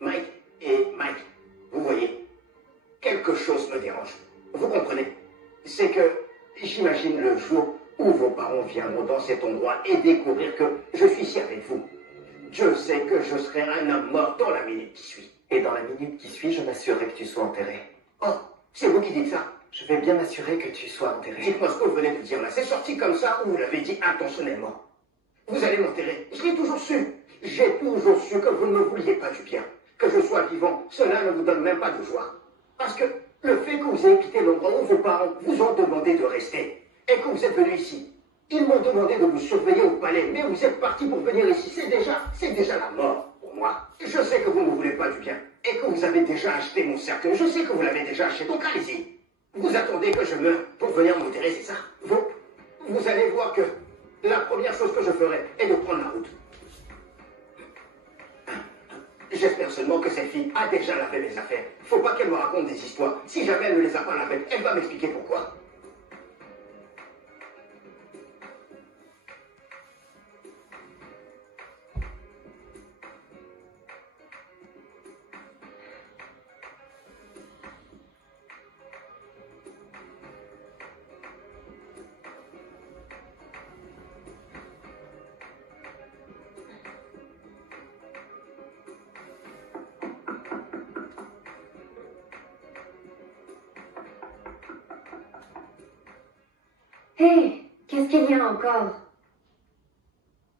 Mike et Mike, vous voyez, quelque chose me dérange. Vous comprenez? C'est que j'imagine le jour où vos parents viendront dans cet endroit et découvrir que je suis ici avec vous. Je sais que je serai un homme mort dans la minute qui suit. Et dans la minute qui suit, je m'assurerai que tu sois enterré. Oh, c'est vous qui dites ça? Je vais bien m'assurer que tu sois enterré. Dites-moi ce que vous venez de dire là. C'est sorti comme ça ou vous l'avez dit intentionnellement? Vous allez m'enterrer. Je l'ai toujours su. J'ai toujours su que vous ne me vouliez pas du bien. Que je sois vivant, cela ne vous donne même pas de joie. Parce que le fait que vous ayez quitté l'endroit où vos parents vous ont demandé de rester et que vous êtes venu ici, ils m'ont demandé de vous surveiller au palais, mais vous êtes parti pour venir ici. C'est déjà la mort pour moi. Je sais que vous ne me voulez pas du bien et que vous avez déjà acheté mon cercueil. Je sais que vous l'avez déjà acheté, donc allez-y. Vous attendez que je meure pour venir m'enterrer, c'est ça? Vous allez voir que la première chose que je ferai est de prendre la route. J'espère seulement que cette fille a déjà lavé mes affaires. Faut pas qu'elle me raconte des histoires. Si jamais elle ne les a pas lavées, elle va m'expliquer pourquoi. Hé, hey, qu'est-ce qu'il y a encore?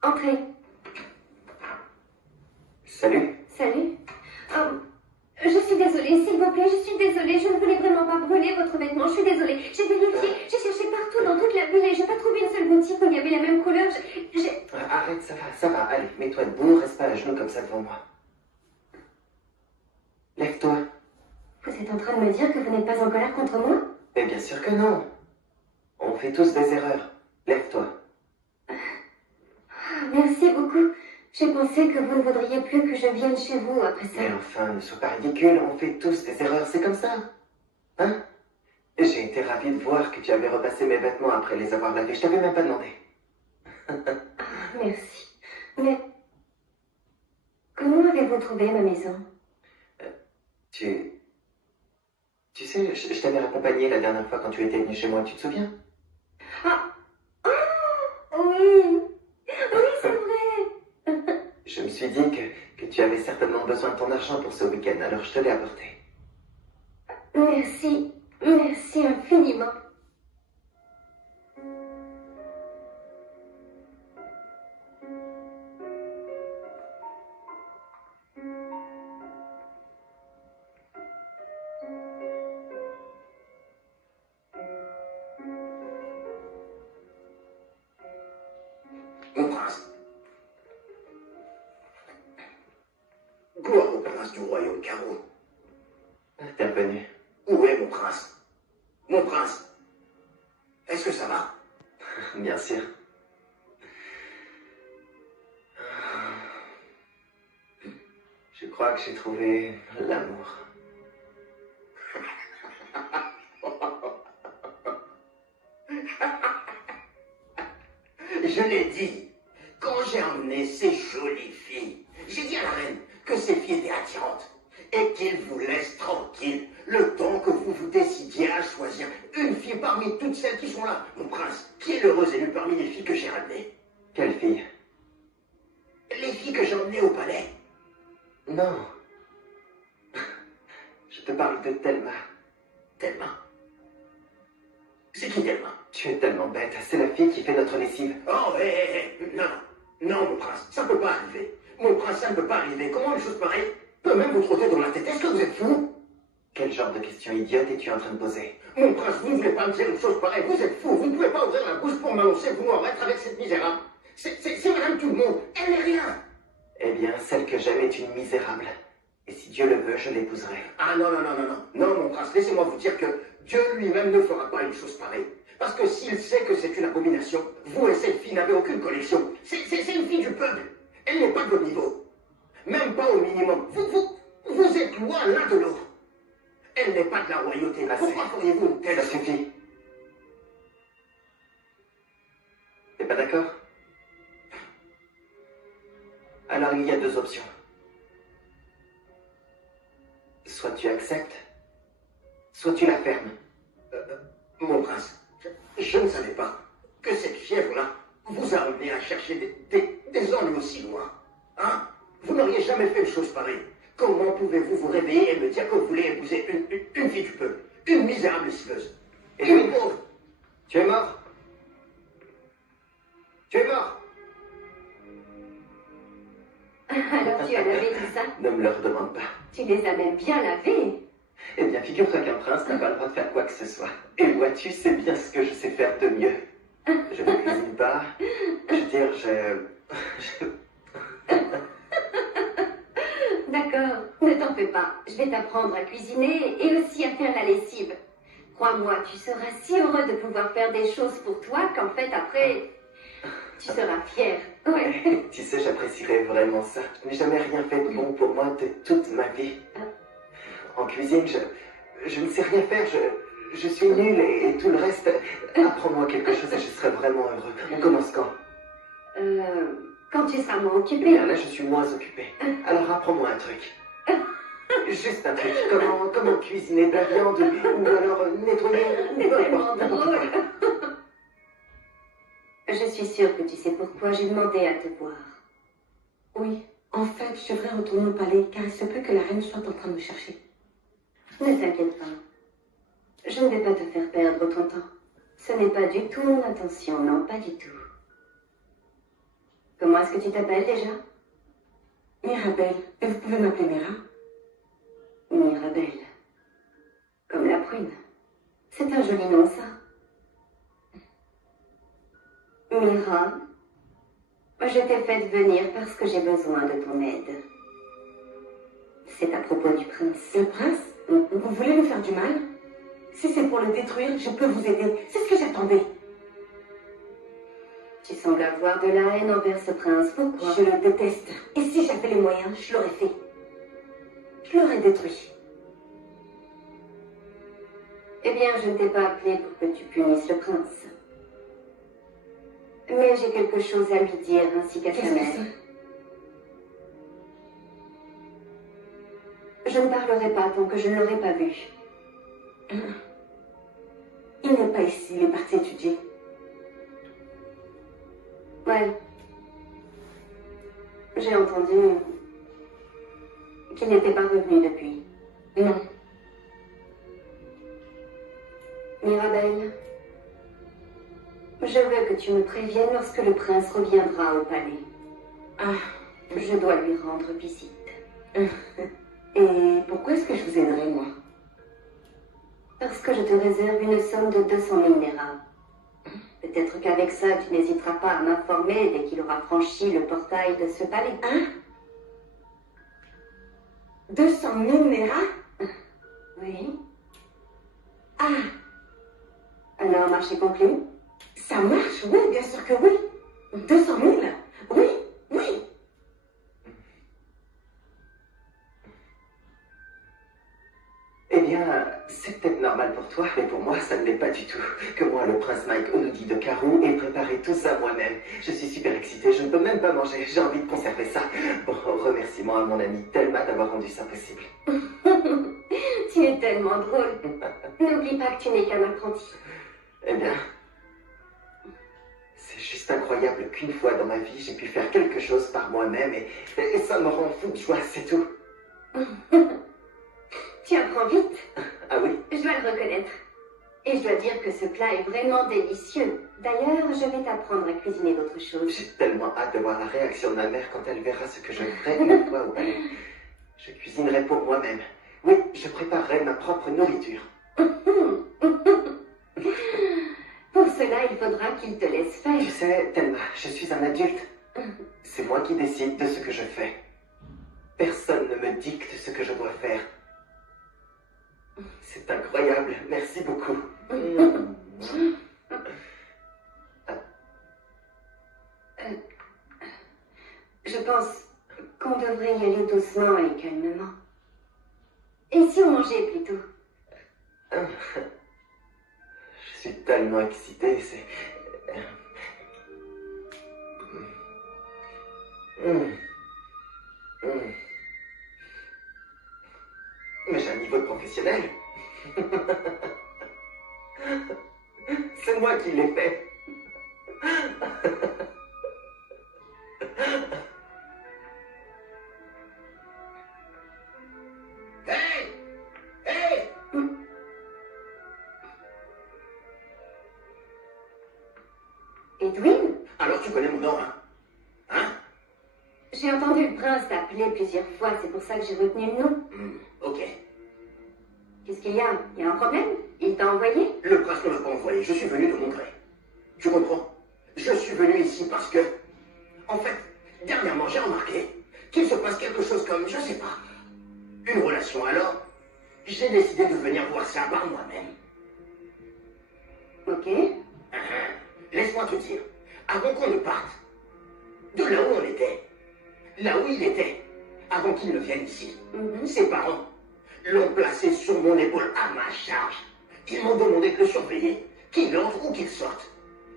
Entrez. Salut. Salut. Je suis désolée, s'il vous plaît, je suis désolée. Je ne voulais vraiment pas brûler votre vêtement. Je suis désolée. J'ai vérifié, j'ai cherché partout dans toute la ville et j'ai pas trouvé une seule boutique où il y avait la même couleur. Arrête, ça va. Allez, mets-toi debout, reste pas à genoux comme ça devant moi. Lève-toi. Vous êtes en train de me dire que vous n'êtes pas en colère contre moi? Mais bien sûr que non. On fait tous des erreurs. Lève-toi. Merci beaucoup. J'ai pensé que vous ne voudriez plus que je vienne chez vous après ça. Mais enfin, ne sois pas ridicule, on fait tous des erreurs, c'est comme ça. Hein? J'ai été ravie de voir que tu avais repassé mes vêtements après les avoir lavés. Je t'avais même pas demandé. Merci. Mais comment avez-vous trouvé ma maison? Tu sais, je t'avais accompagné la dernière fois quand tu étais venu chez moi, tu te souviens? Ah, oui. Oui, c'est vrai. Je me suis dit que tu avais certainement besoin de ton argent pour ce week-end, alors je te l'ai apporté. Merci. Merci infiniment. Mon prince. Gloire au prince du royaume Carreau. T'es revenu. Où est mon prince? Mon prince. Est-ce que ça va? Bien sûr. Je crois que j'ai trouvé l'amour. Je l'ai dit, quand j'ai emmené ces jolies filles, j'ai dit à la reine que ces filles étaient attirantes et qu'il vous laisse tranquille le temps que vous vous décidiez à choisir une fille parmi toutes celles qui sont là. Mon prince, qui est l'heureuse élue parmi les filles que j'ai ramenées? Quelle fille? Les filles que j'ai emmenées au palais. Non. Je te parle de Thelma. Thelma? C'est qui Thelma? Tu es tellement bête, c'est la fille qui fait notre lessive. Oh, non, non, mon prince, ça ne peut pas arriver. Mon prince, ça ne peut pas arriver. Comment une chose pareille peut même vous trotter dans la tête? Est-ce que vous êtes fou? Quel genre de question idiote es-tu en train de poser? Mon prince, vous ne voulez pas me dire une chose pareille? Vous êtes fou, vous ne pouvez pas ouvrir la bouche pour m'annoncer vouloir être avec cette misérable. C'est madame tout le monde, elle n'est rien. Eh bien, celle que j'aime est une misérable. Et si Dieu le veut, je l'épouserai. Ah non, non, mon prince, laissez-moi vous dire que Dieu lui-même ne fera pas une chose pareille. Parce que s'il sait que c'est une abomination, vous et cette fille n'avez aucune connexion. C'est une fille du peuple. Elle n'est pas de votre niveau. Même pas au minimum. Vous êtes loin l'un de l'autre. Elle n'est pas de la royauté. Pourquoi feriez-vous une telle... Ça suffit. T'es pas d'accord? Alors il y a deux options. Soit tu acceptes, soit tu la fermes. Mon prince, je ne savais pas que cette fièvre-là vous a amené à chercher des ennuis aussi loin. Hein? Vous n'auriez jamais fait une chose pareille. Comment pouvez-vous vous réveiller et me dire que vous voulez épouser une fille du peuple, une misérable civeuse, une pauvre? Tu es mort. Tu es mort. Alors tu as lavé tout ça? Ne me le redemande pas. Tu les as même bien lavés. Eh bien, figure-toi qu'un prince n'a pas le droit de faire quoi que ce soit. Et vois-tu, c'est bien ce que je sais faire de mieux. Je ne cuisine pas. Je veux dire, D'accord, ne t'en fais pas. Je vais t'apprendre à cuisiner et aussi à faire la lessive. Crois-moi, tu seras si heureux de pouvoir faire des choses pour toi qu'en fait, après, tu seras fier. Ouais. Tu sais, j'apprécierais vraiment ça. Je n'ai jamais rien fait de bon pour moi de toute ma vie. En cuisine, je ne sais rien faire. Je suis nulle et tout le reste. Apprends-moi quelque chose et je serai vraiment heureux. On commence quand? Quand tu seras moins Eh occupé. bien, là, je suis moins occupée. Alors, apprends-moi un truc. Juste un truc. Comment cuisiner de la viande ou alors nettoyer ou C'est peu tellement importe, n'importe drôle. quoi. Je suis sûre que tu sais pourquoi j'ai demandé à te voir. Oui, en fait, je devrais retourner au palais car il se peut que la reine soit en train de me chercher. Ne t'inquiète pas. Je ne vais pas te faire perdre ton temps. Ce n'est pas du tout mon intention, non, pas du tout. Comment est-ce que tu t'appelles déjà? Mirabelle, et vous pouvez m'appeler Mira? Mirabelle. Comme la prune. C'est un joli nom, ça. Mira, je t'ai fait venir parce que j'ai besoin de ton aide. C'est à propos du prince. Le prince? Vous voulez lui faire du mal? Si c'est pour le détruire, je peux vous aider. C'est ce que j'attendais. Tu sembles avoir de la haine envers ce prince. Pourquoi? Je le déteste. Et si j'avais les moyens, je l'aurais fait. Je l'aurais détruit. Eh bien, je ne t'ai pas appelé pour que tu punisses le prince. Mais j'ai quelque chose à lui dire ainsi qu'à sa Qu'est-ce que mère. Je ne parlerai pas tant que je ne l'aurai pas vu. Il n'est pas ici, il est parti étudier. Ouais. J'ai entendu qu'il n'était pas revenu depuis. Non. Mirabelle, je veux que tu me préviennes lorsque le prince reviendra au palais. Ah. Je dois lui rendre visite. Et pourquoi est-ce que je vous aiderais, moi? Parce que je te réserve une somme de 200 000 Néra. Peut-être qu'avec ça, tu n'hésiteras pas à m'informer dès qu'il aura franchi le portail de ce palais. Hein? 200 000 Néra? Oui. Ah, Alors, marché conclu? ça marche, oui, bien sûr que oui. 200 000? Oui, oui. Eh bien, c'est peut-être normal pour toi, mais pour moi, ça ne l'est pas du tout. Que moi, le prince Mike Onodi de Karou, ait préparé tout ça moi-même. Je suis super excitée, je ne peux même pas manger, j'ai envie de conserver ça. Bon, remerciement à mon amie Thelma d'avoir rendu ça possible. Tu es tellement drôle. N'oublie pas que tu n'es qu'un apprenti. Eh bien, c'est juste incroyable qu'une fois dans ma vie, j'ai pu faire quelque chose par moi-même et ça me rend fou de joie, c'est tout. Tu apprends vite. Ah oui? Je dois le reconnaître. Et je dois dire que ce plat est vraiment délicieux. D'ailleurs, je vais t'apprendre à cuisiner d'autres choses. J'ai tellement hâte de voir la réaction de ma mère quand elle verra ce que je ferai une fois au palais. Je cuisinerai pour moi-même. Oui, je préparerai ma propre nourriture. Pour cela, il faudra qu'il te laisse faire. Tu sais, Thelma, je suis un adulte. C'est moi qui décide de ce que je fais. Personne ne me dicte ce que je dois faire. C'est incroyable, merci beaucoup. Je pense qu'on devrait y aller doucement et calmement. Et si on mangeait plutôt? Je suis tellement excitée, c'est... Mais j'ai un niveau de professionnel. C'est moi qui l'ai fait. Hey! Hey! Edwin, Alors tu connais mon nom, hein? Hein? j'ai entendu le prince t'appeler plusieurs fois, c'est pour ça que j'ai retenu le nom. Ok. Qu'est-ce qu'il y a? Il y a un problème? Il t'a envoyé? Le prince ne m'a pas envoyé, je suis venu de mon gré. Tu comprends? Je suis venu ici parce que... En fait, dernièrement, j'ai remarqué qu'il se passe quelque chose comme, je sais pas, une relation. Alors, j'ai décidé de venir voir ça par moi-même. Ok. Laisse-moi te dire, avant qu'on ne parte, de là où on était, là où il était, avant qu'il ne vienne ici, ses parents l'ont placé sur mon épaule à ma charge. Ils m'ont demandé de le surveiller, qu'il entre ou qu'il sorte.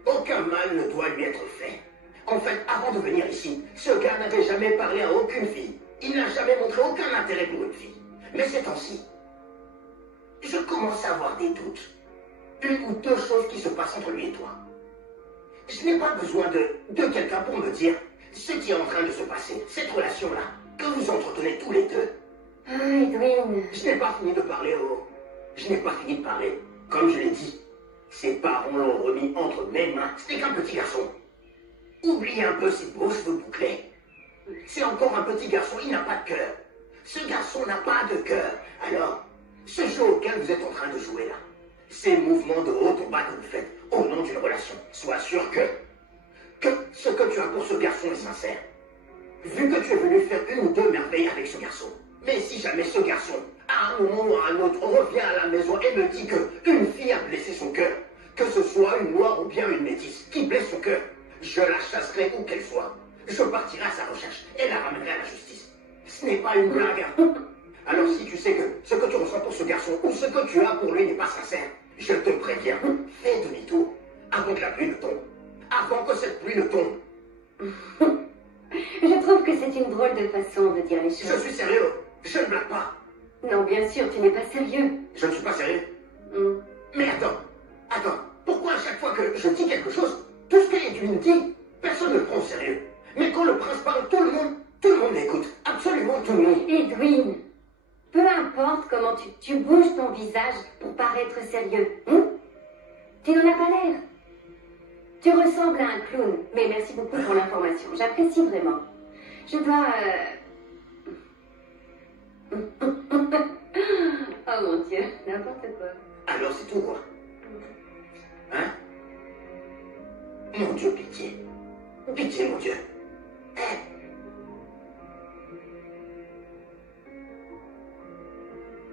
Aucun mal ne doit lui être fait. En fait, avant de venir ici, ce gars n'avait jamais parlé à aucune fille. Il n'a jamais montré aucun intérêt pour une fille. Mais ces temps-ci, je commence à avoir des doutes. Une ou deux choses qui se passent entre lui et toi. Je n'ai pas besoin de quelqu'un pour me dire ce qui est en train de se passer, cette relation-là, que vous entretenez tous les deux. Ah, Edwin. Je n'ai pas fini de parler, oh. Je n'ai pas fini de parler. Comme je l'ai dit, ses parents l'ont remis entre mes mains. Ce n'est qu'un petit garçon. Oubliez un peu ses beaux cheveux bouclés. C'est encore un petit garçon, il n'a pas de cœur. Ce garçon n'a pas de cœur. Alors, ce jeu auquel vous êtes en train de jouer là, ces mouvements de haut en bas que vous faites au nom d'une relation, sois sûr que ce que tu as pour ce garçon est sincère. Vu que tu es venu faire une ou deux merveilles avec ce garçon, mais si jamais ce garçon, à un moment ou à un autre, revient à la maison et me dit qu'une fille a blessé son cœur, que ce soit une noire ou bien une métisse qui blesse son cœur, je la chasserai où qu'elle soit. Je partirai à sa recherche et la ramènerai à la justice. Ce n'est pas une blague. Alors si tu sais que ce que tu ressens pour ce garçon ou ce que tu as pour lui n'est pas sincère, je te préviens, fais demi-tour avant que la pluie ne tombe. Avant que cette pluie ne tombe. Je trouve que c'est une drôle de façon de dire les Je choses. suis sérieux. Je ne blague pas. Non, bien sûr, tu n'es pas sérieux. Je ne suis pas sérieux. Hmm. Mais attends. Pourquoi à chaque fois que je dis quelque chose, tout ce qu'Edwin dit, personne ne le prend au sérieux. Mais quand le prince parle, tout le monde l'écoute. Absolument tout le monde. Edwin, peu importe comment tu bouges ton visage pour paraître sérieux, hein? Tu n'en as pas l'air. Tu ressembles à un clown, mais merci beaucoup pour l'information. J'apprécie vraiment. Je dois... Oh mon Dieu, n'importe quoi. Alors c'est tout quoi. Hein? Mon Dieu, pitié. Pitié, mon Dieu.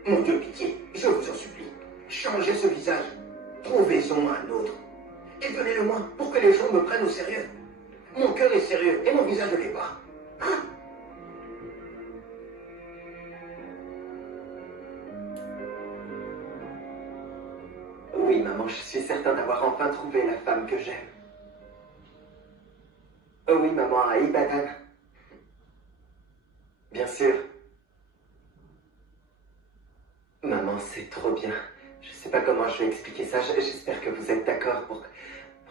Mon Dieu, pitié, je vous en supplie. Changez ce visage. Trouvez-en un autre. Et venez-le-moi pour que les gens me prennent au sérieux. Mon cœur est sérieux et mon visage ne l'est pas. Hein? Oui, maman, je suis certain d'avoir enfin trouvé la femme que j'aime. Oh oui, maman, à Ibadan. Bien sûr. Maman, c'est trop bien. Je sais pas comment je vais expliquer ça. J'espère que vous êtes d'accord pour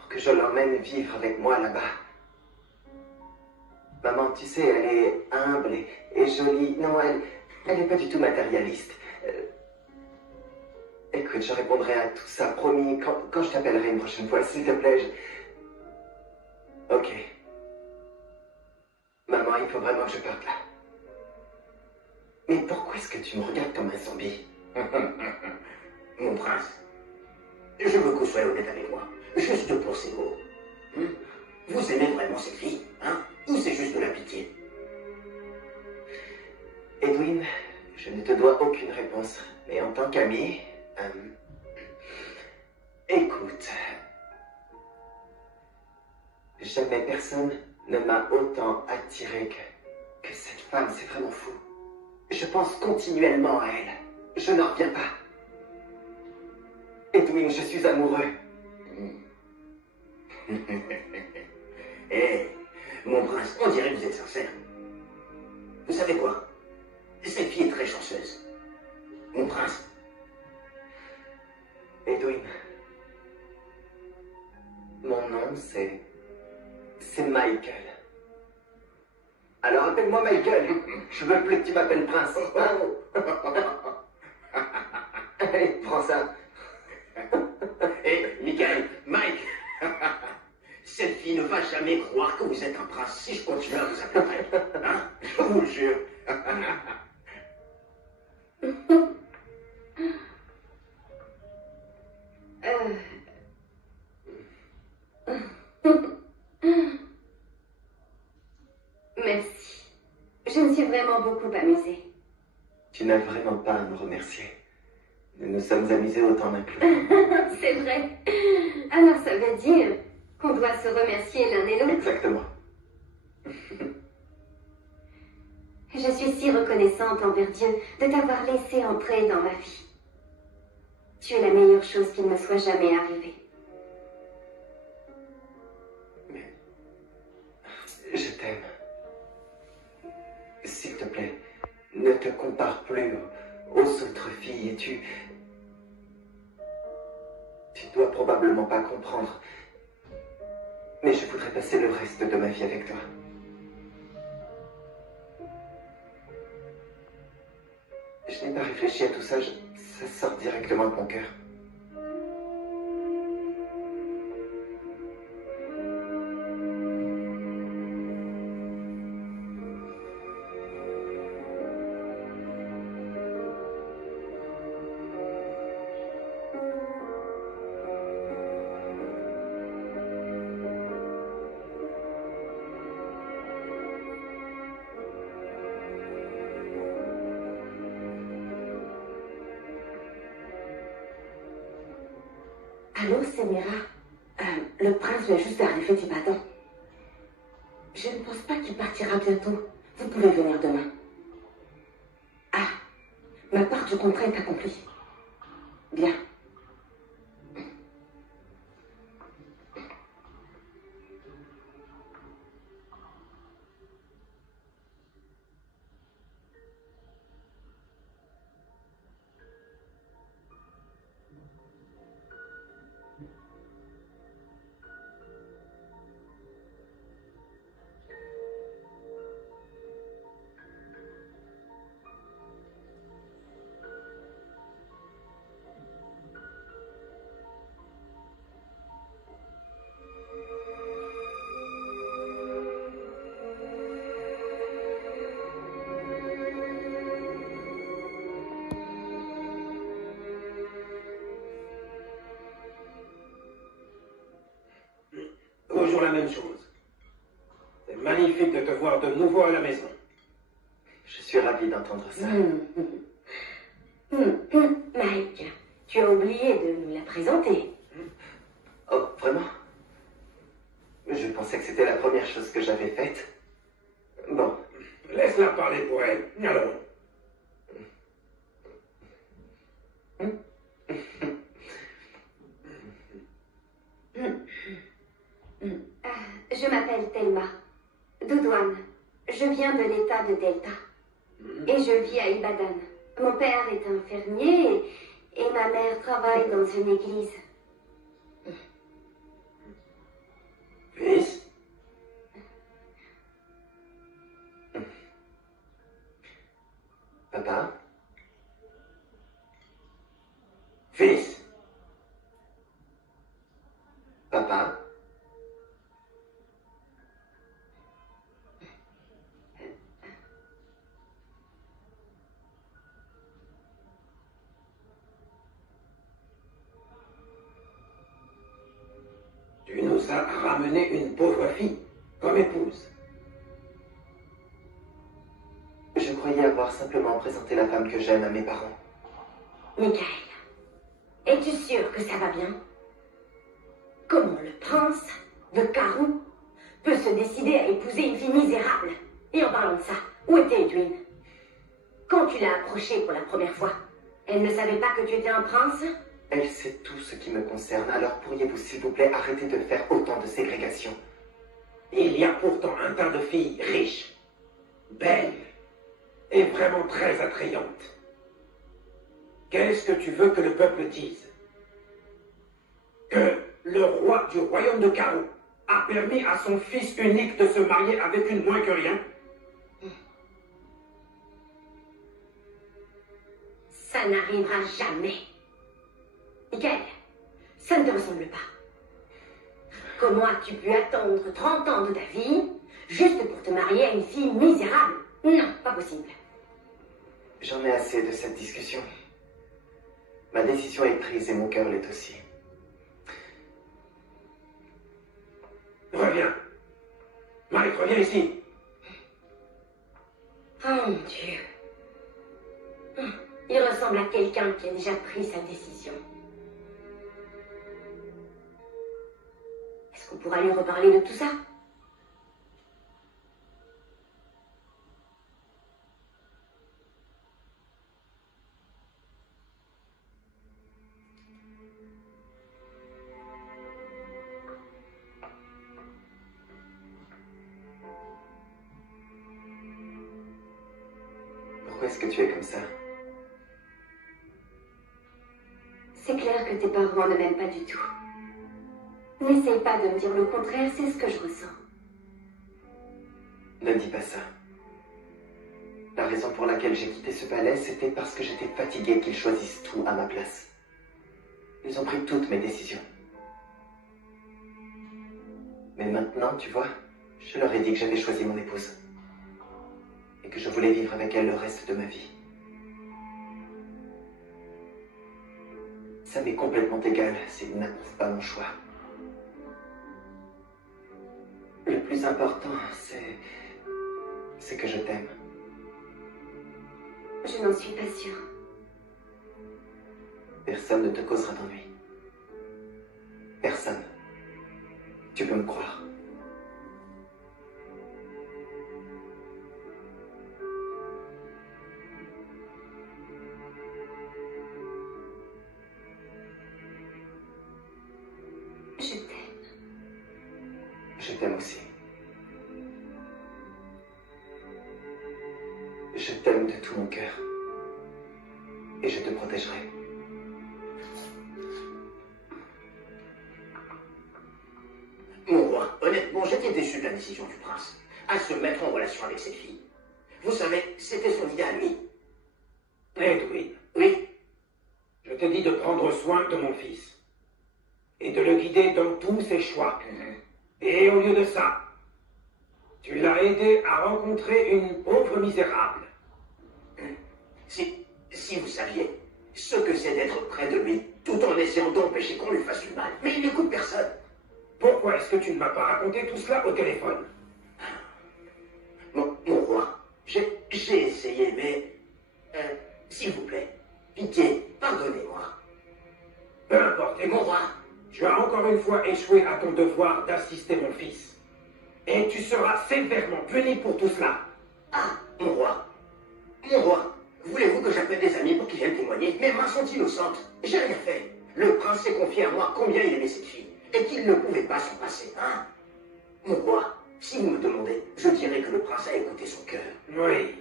que je l'emmène vivre avec moi là-bas. Maman, tu sais, elle est humble et jolie. Non, elle n'est pas du tout matérialiste. Écoute, je répondrai à tout ça, promis, quand je t'appellerai une prochaine fois, s'il te plaît. Ok. Maman, il faut vraiment que je parte là. Mais pourquoi est-ce que tu me regardes comme un zombie? Mon prince, je veux que vous soyez honnête avec moi. Juste pour ces mots. Vous aimez vraiment cette fille, hein? Ou c'est juste de la pitié? Edwin, je ne te dois aucune réponse. Mais en tant qu'ami... écoute... Jamais personne ne m'a autant attiré que cette femme. C'est vraiment fou. Je pense continuellement à elle. Je n'en reviens pas. Edwin, je suis amoureux. Eh, mon prince, on dirait que vous êtes sincère. Vous savez quoi? Cette fille est très chanceuse. prince? Edwin. Mon nom, c'est Michael. Alors appelle-moi Michael. Je veux plus que tu m'appelles Prince. Hein? Allez, prends ça. Hé, Michael, Mike, cette fille ne va jamais croire que vous êtes un prince si je continue à vous appeler Mike. Hein? Je vous le jure. Merci. Je me suis vraiment beaucoup amusée. Tu n'as vraiment pas à me remercier. Nous nous sommes amusés autant d'un coup. C'est vrai. Alors ça veut dire qu'on doit se remercier l'un et l'autre. Exactement. Je suis si reconnaissante envers Dieu de t'avoir laissé entrer dans ma vie. Tu es la meilleure chose qui me soit jamais arrivée. Je t'aime. S'il te plaît, ne te compare plus aux autres filles et tu dois probablement pas comprendre. Mais je voudrais passer le reste de ma vie avec toi. Je n'ai pas réfléchi à tout ça, ça sort directement de mon cœur. Allô, c'est Mira. Le prince vient juste d'arriver d'Ibadan. Je ne pense pas qu'il partira bientôt. Vous pouvez venir demain. Ah, ma part du contrat est accomplie. Bien. Toujours la même chose. C'est magnifique de te voir de nouveau à la maison. Je suis ravi d'entendre ça. Mike, tu as oublié de nous la présenter. Oh, vraiment? Je pensais que c'était la première chose que j'avais faite. Bon. Laisse-la parler pour elle. Allons. Je m'appelle Thelma, Doudouane. Je viens de l'état de Delta. Et je vis à Ibadan. Mon père est un fermier et ma mère travaille dans une église. Fils? Papa? Fils? Papa? Tu nous as ramené une pauvre fille comme épouse. Je croyais avoir simplement présenté la femme que j'aime à mes parents. Michael, es-tu sûr que ça va bien? Comment le prince de Karou peut se décider à épouser une fille misérable? Et en parlant de ça, où était Edwin? Quand tu l'as approchée pour la première fois, elle ne savait pas que tu étais un prince? Elle sait tout ce qui me concerne, alors pourriez-vous s'il vous plaît arrêter de faire autant de ségrégation? Il y a pourtant un tas de filles riches, belles et vraiment très attrayantes. Qu'est-ce que tu veux que le peuple dise? Que le roi du royaume de Karou a permis à son fils unique de se marier avec une moins que rien? Ça n'arrivera jamais. Michael, ça ne te ressemble pas. Comment as-tu pu attendre 30 ans de ta vie juste pour te marier à une fille misérable? Non, pas possible. J'en ai assez de cette discussion. Ma décision est prise et mon cœur l'est aussi. Reviens. Mike, reviens ici. Oh mon Dieu. Il ressemble à quelqu'un qui a déjà pris sa décision. Est-ce qu'on pourra lui reparler de tout ça? Pourquoi est-ce que tu es comme ça? C'est clair que tes parents ne m'aiment pas du tout. N'essaye pas de me dire le contraire, c'est ce que je ressens. Ne dis pas ça. La raison pour laquelle j'ai quitté ce palais, c'était parce que j'étais fatigué qu'ils choisissent tout à ma place. Ils ont pris toutes mes décisions. Mais maintenant, tu vois, je leur ai dit que j'avais choisi mon épouse. Et que je voulais vivre avec elle le reste de ma vie. Ça m'est complètement égal s'ils n'approuvent pas mon choix. Le plus important, c'est que je t'aime. Je n'en suis pas sûre. Personne ne te causera d'ennui. Personne. Tu peux me croire. Je t'aime. Je t'aime aussi. Je t'aime de tout mon cœur. Et je te protégerai. Mon roi, honnêtement, j'étais déçu de la décision du prince. À se mettre en relation avec cette fille. Vous savez, c'était son idée à lui. Edwin, Oui, je te dis de prendre soin de mon fils. Et de le guider dans tous ses choix. Et au lieu de ça, tu l'as aidé à rencontrer une pauvre misérable. si vous saviez ce que c'est d'être près de lui, tout en essayant d'empêcher qu'on lui fasse du mal. Mais il n'écoute personne. Pourquoi est-ce que tu ne m'as pas raconté tout cela au téléphone? Mon roi, j'ai essayé, mais... s'il vous plaît, pitié, pardonnez-moi. Peu importe, Et mon roi, tu as encore une fois échoué à ton devoir d'assister mon fils. Et tu seras sévèrement puni pour tout cela. ah, mon roi, voulez-vous que j'appelle des amis pour qu'ils viennent témoigner? Mes mains sont innocentes, j'ai rien fait. Le prince s'est confié à moi combien il aimait cette fille, et qu'il ne pouvait pas s'en passer, hein? Mon roi, si vous me demandez, je dirais que le prince a écouté son cœur. Oui.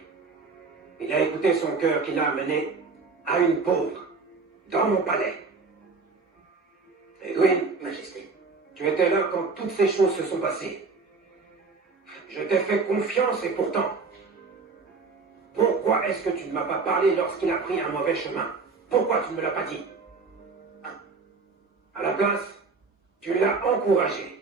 Il a écouté son cœur qui l'a amené à une pauvre, dans mon palais. Edwin, Majesté, tu étais là quand toutes ces choses se sont passées. Je t'ai fait confiance et pourtant... Pourquoi est-ce que tu ne m'as pas parlé lorsqu'il a pris un mauvais chemin? Pourquoi tu ne me l'as pas dit? À la place, tu l'as encouragé.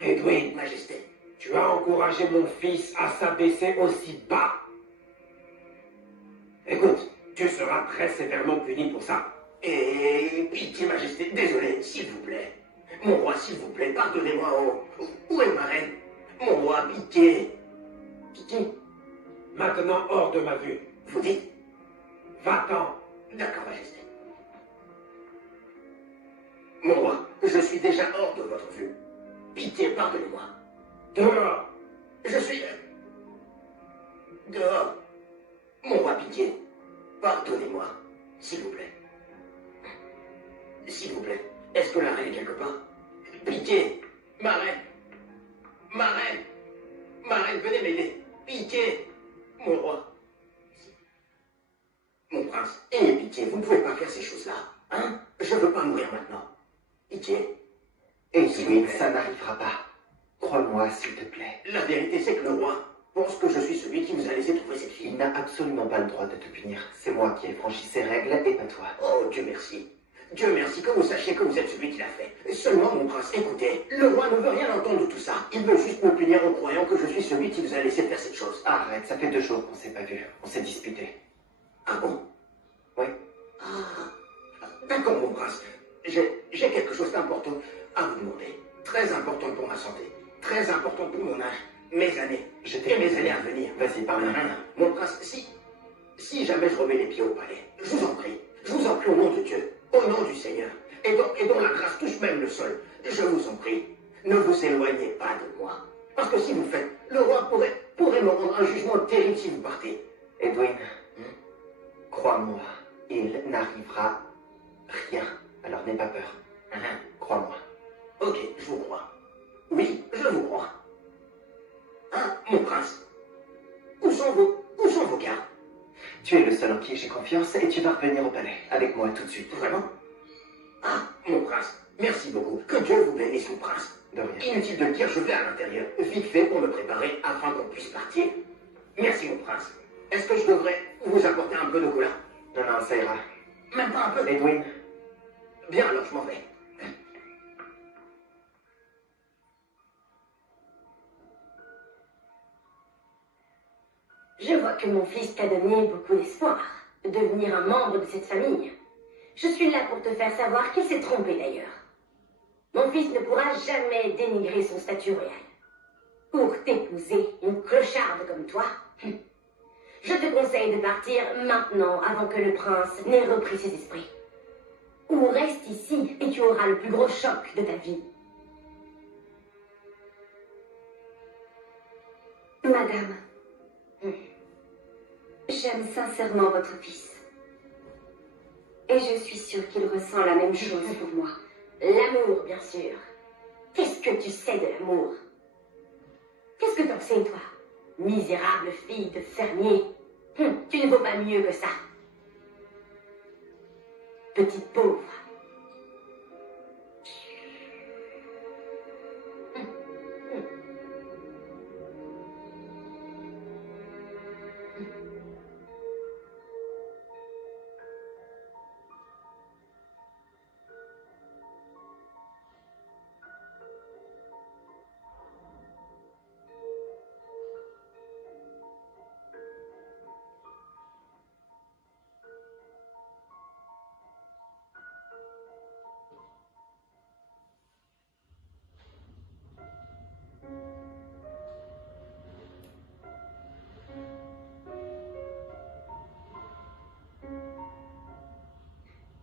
Edwin, Majesté, tu as encouragé mon fils à s'abaisser aussi bas. Écoute, tu seras très sévèrement puni pour ça. et pitié, Majesté, désolé, s'il vous plaît. Mon roi, s'il vous plaît, pardonnez-moi. Où est ma reine? Mon roi, pitié. Pitié, Maintenant hors de ma vue. vous dites? Va-t'en. D'accord, Majesté. Mon roi, je suis déjà hors de votre vue. Pitié, pardonnez-moi. Dehors. Je suis... dehors. Mon roi, pitié. Pardonnez-moi, s'il vous plaît. S'il vous plaît, est-ce que la reine est quelque part? Pitié, ma reine. Ma reine. Ma reine, venez m'aider. Pitié, mon roi. Mon prince, ayez pitié, vous ne pouvez pas faire ces choses-là. Hein? Je ne veux pas mourir maintenant. Pitié. Edwin, ça n'arrivera pas. Crois-moi, s'il te plaît. La vérité, c'est que le roi pense que je suis celui qui vous a laissé trouver cette Il fille. n'a absolument pas le droit de te punir. C'est moi qui ai franchi ses règles et pas toi. Oh, Dieu merci. Dieu merci que vous sachiez que vous êtes celui qui l'a fait. Seulement, mon prince, écoutez, le roi ne veut rien entendre de tout ça. Il veut juste me punir en croyant que je suis celui qui vous a laissé faire cette chose. Arrête, ça fait 2 jours qu'on s'est pas vus. On s'est disputés. Ah bon? Oui. Ah, d'accord, mon prince. J'ai quelque chose d'important à vous demander. Très important pour ma santé. Très important pour mon âge. Mes années. Je Et t'ai mes années à venir. Vas-y, parle. Mon prince, si jamais je remets les pieds au palais, je vous en prie au nom de Dieu, au nom du Seigneur, et dont la grâce touche même le sol, je vous en prie, ne vous éloignez pas de moi. Parce que si vous le faites, le roi pourrait me rendre un jugement terrible si vous partez. Edwin, crois-moi, il n'arrivera rien. Alors n'aie pas peur. Crois-moi. Ok, je vous crois. Oui, je vous crois. Hein, mon prince, où sont vos gardes? Tu es le seul en qui j'ai confiance et tu vas revenir au palais avec moi tout de suite. Vraiment? Ah, mon prince, merci beaucoup. Que Dieu vous bénisse, mon prince. De rien. Inutile de le dire, je vais à l'intérieur, vite fait pour me préparer afin qu'on puisse partir. Merci, mon prince. Est-ce que je devrais vous apporter un peu de cola? Non, non, ça ira. Même pas un peu? Edwin, Bien, alors je m'en vais. Je vois que mon fils t'a donné beaucoup d'espoir de devenir un membre de cette famille. Je suis là pour te faire savoir qu'il s'est trompé d'ailleurs. Mon fils ne pourra jamais dénigrer son statut royal. Pour t'épouser une clocharde comme toi, je te conseille de partir maintenant avant que le prince n'ait repris ses esprits. Ou reste ici et tu auras le plus gros choc de ta vie. Madame, j'aime sincèrement votre fils. Et je suis sûre qu'il ressent la même chose pour moi. L'amour, bien sûr. Qu'est-ce que tu sais de l'amour? Qu'est-ce que t'en sais, toi? Misérable fille de fermier. Tu ne vaux pas mieux que ça. Petite pauvre.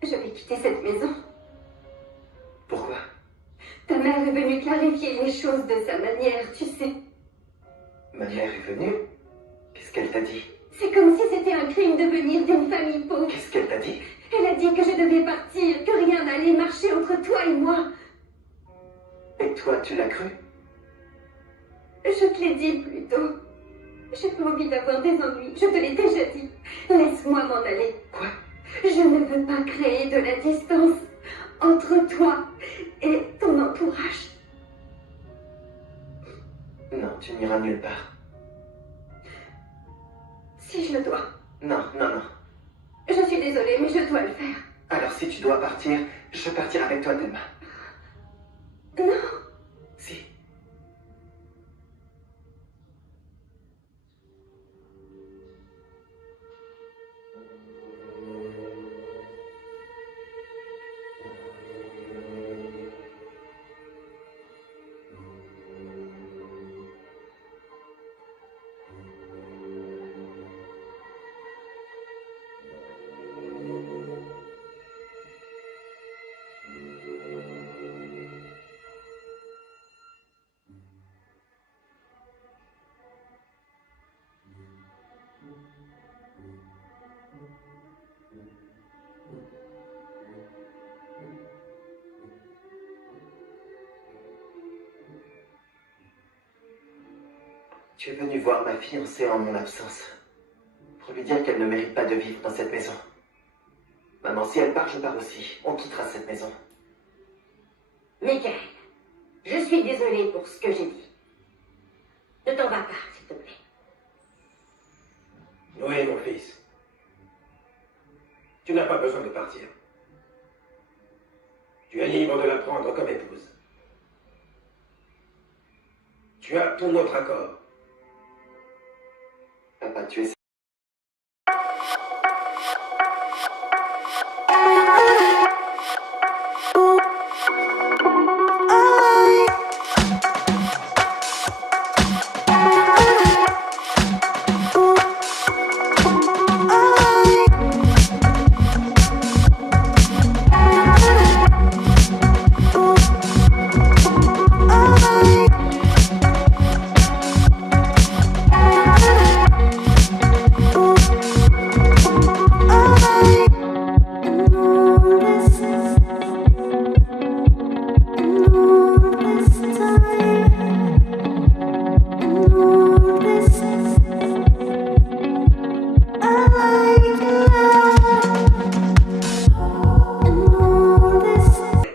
Je vais quitter cette maison. pourquoi? Ta mère est venue clarifier les choses de sa manière, tu sais. Ma mère est venue? Qu'est-ce qu'elle t'a dit? C'est comme si c'était un crime de venir d'une famille pauvre. Qu'est-ce qu'elle t'a dit? Elle a dit que je devais partir, que rien n'allait marcher entre toi et moi. Et toi, tu l'as cru? Je te l'ai dit plus tôt. J'ai pas envie d'avoir des ennuis, je te l'ai déjà dit. Laisse-moi m'en aller. Quoi? Je ne veux pas créer de la distance entre toi et ton entourage. Non, tu n'iras nulle part. Si je le dois. Non, non, non. Je suis désolée, mais je dois le faire. Alors si tu dois partir, je partirai avec toi, Thelma. Non, Si. Tu es venu voir ma fiancée en mon absence. Faut lui dire qu'elle ne mérite pas de vivre dans cette maison. Maman, si elle part, je pars aussi. On quittera cette maison. Michael, je suis désolée pour ce que j'ai dit. Ne t'en vas pas, s'il te plaît. Oui, mon fils. Tu n'as pas besoin de partir. Tu es libre de la prendre comme épouse. Tu as tout notre accord. Papa, tu es...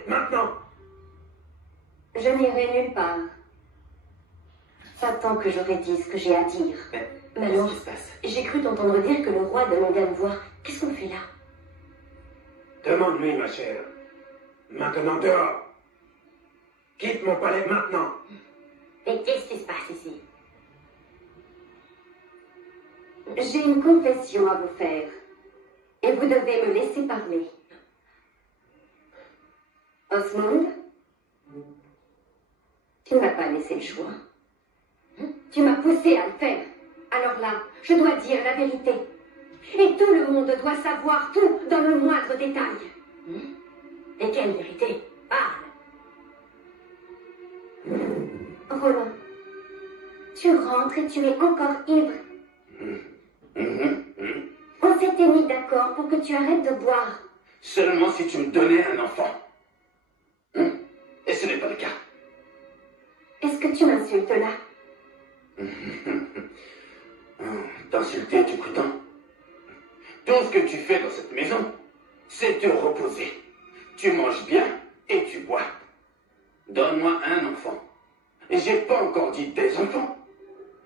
Maintenant! Je n'irai nulle part. Pas tant que j'aurai dit ce que j'ai à dire. Mais Maman, qu'est-ce qui se passe? j'ai cru t'entendre dire que le roi demandait à me voir. Qu'est-ce qu'on fait là? Demande-lui, ma chère. Maintenant, dehors. Quitte mon palais maintenant. Mais qu'est-ce qui se passe ici? J'ai une confession à vous faire. Et vous devez me laisser parler. Osmond, tu ne m'as pas laissé le choix. Tu m'as poussé à le faire. Alors là, je dois dire la vérité. Et tout le monde doit savoir tout dans le moindre détail. Et quelle vérité? Parle! Roland, tu rentres et tu es encore ivre. On s'était mis d'accord pour que tu arrêtes de boire. Seulement si tu me donnais un enfant. Et ce n'est pas le cas. Est-ce que tu m'insultes là? T'insulter, tu prétends? Tout ce que tu fais dans cette maison, c'est te reposer. Tu manges bien et tu bois. Donne-moi un enfant. J'ai pas encore dit des enfants.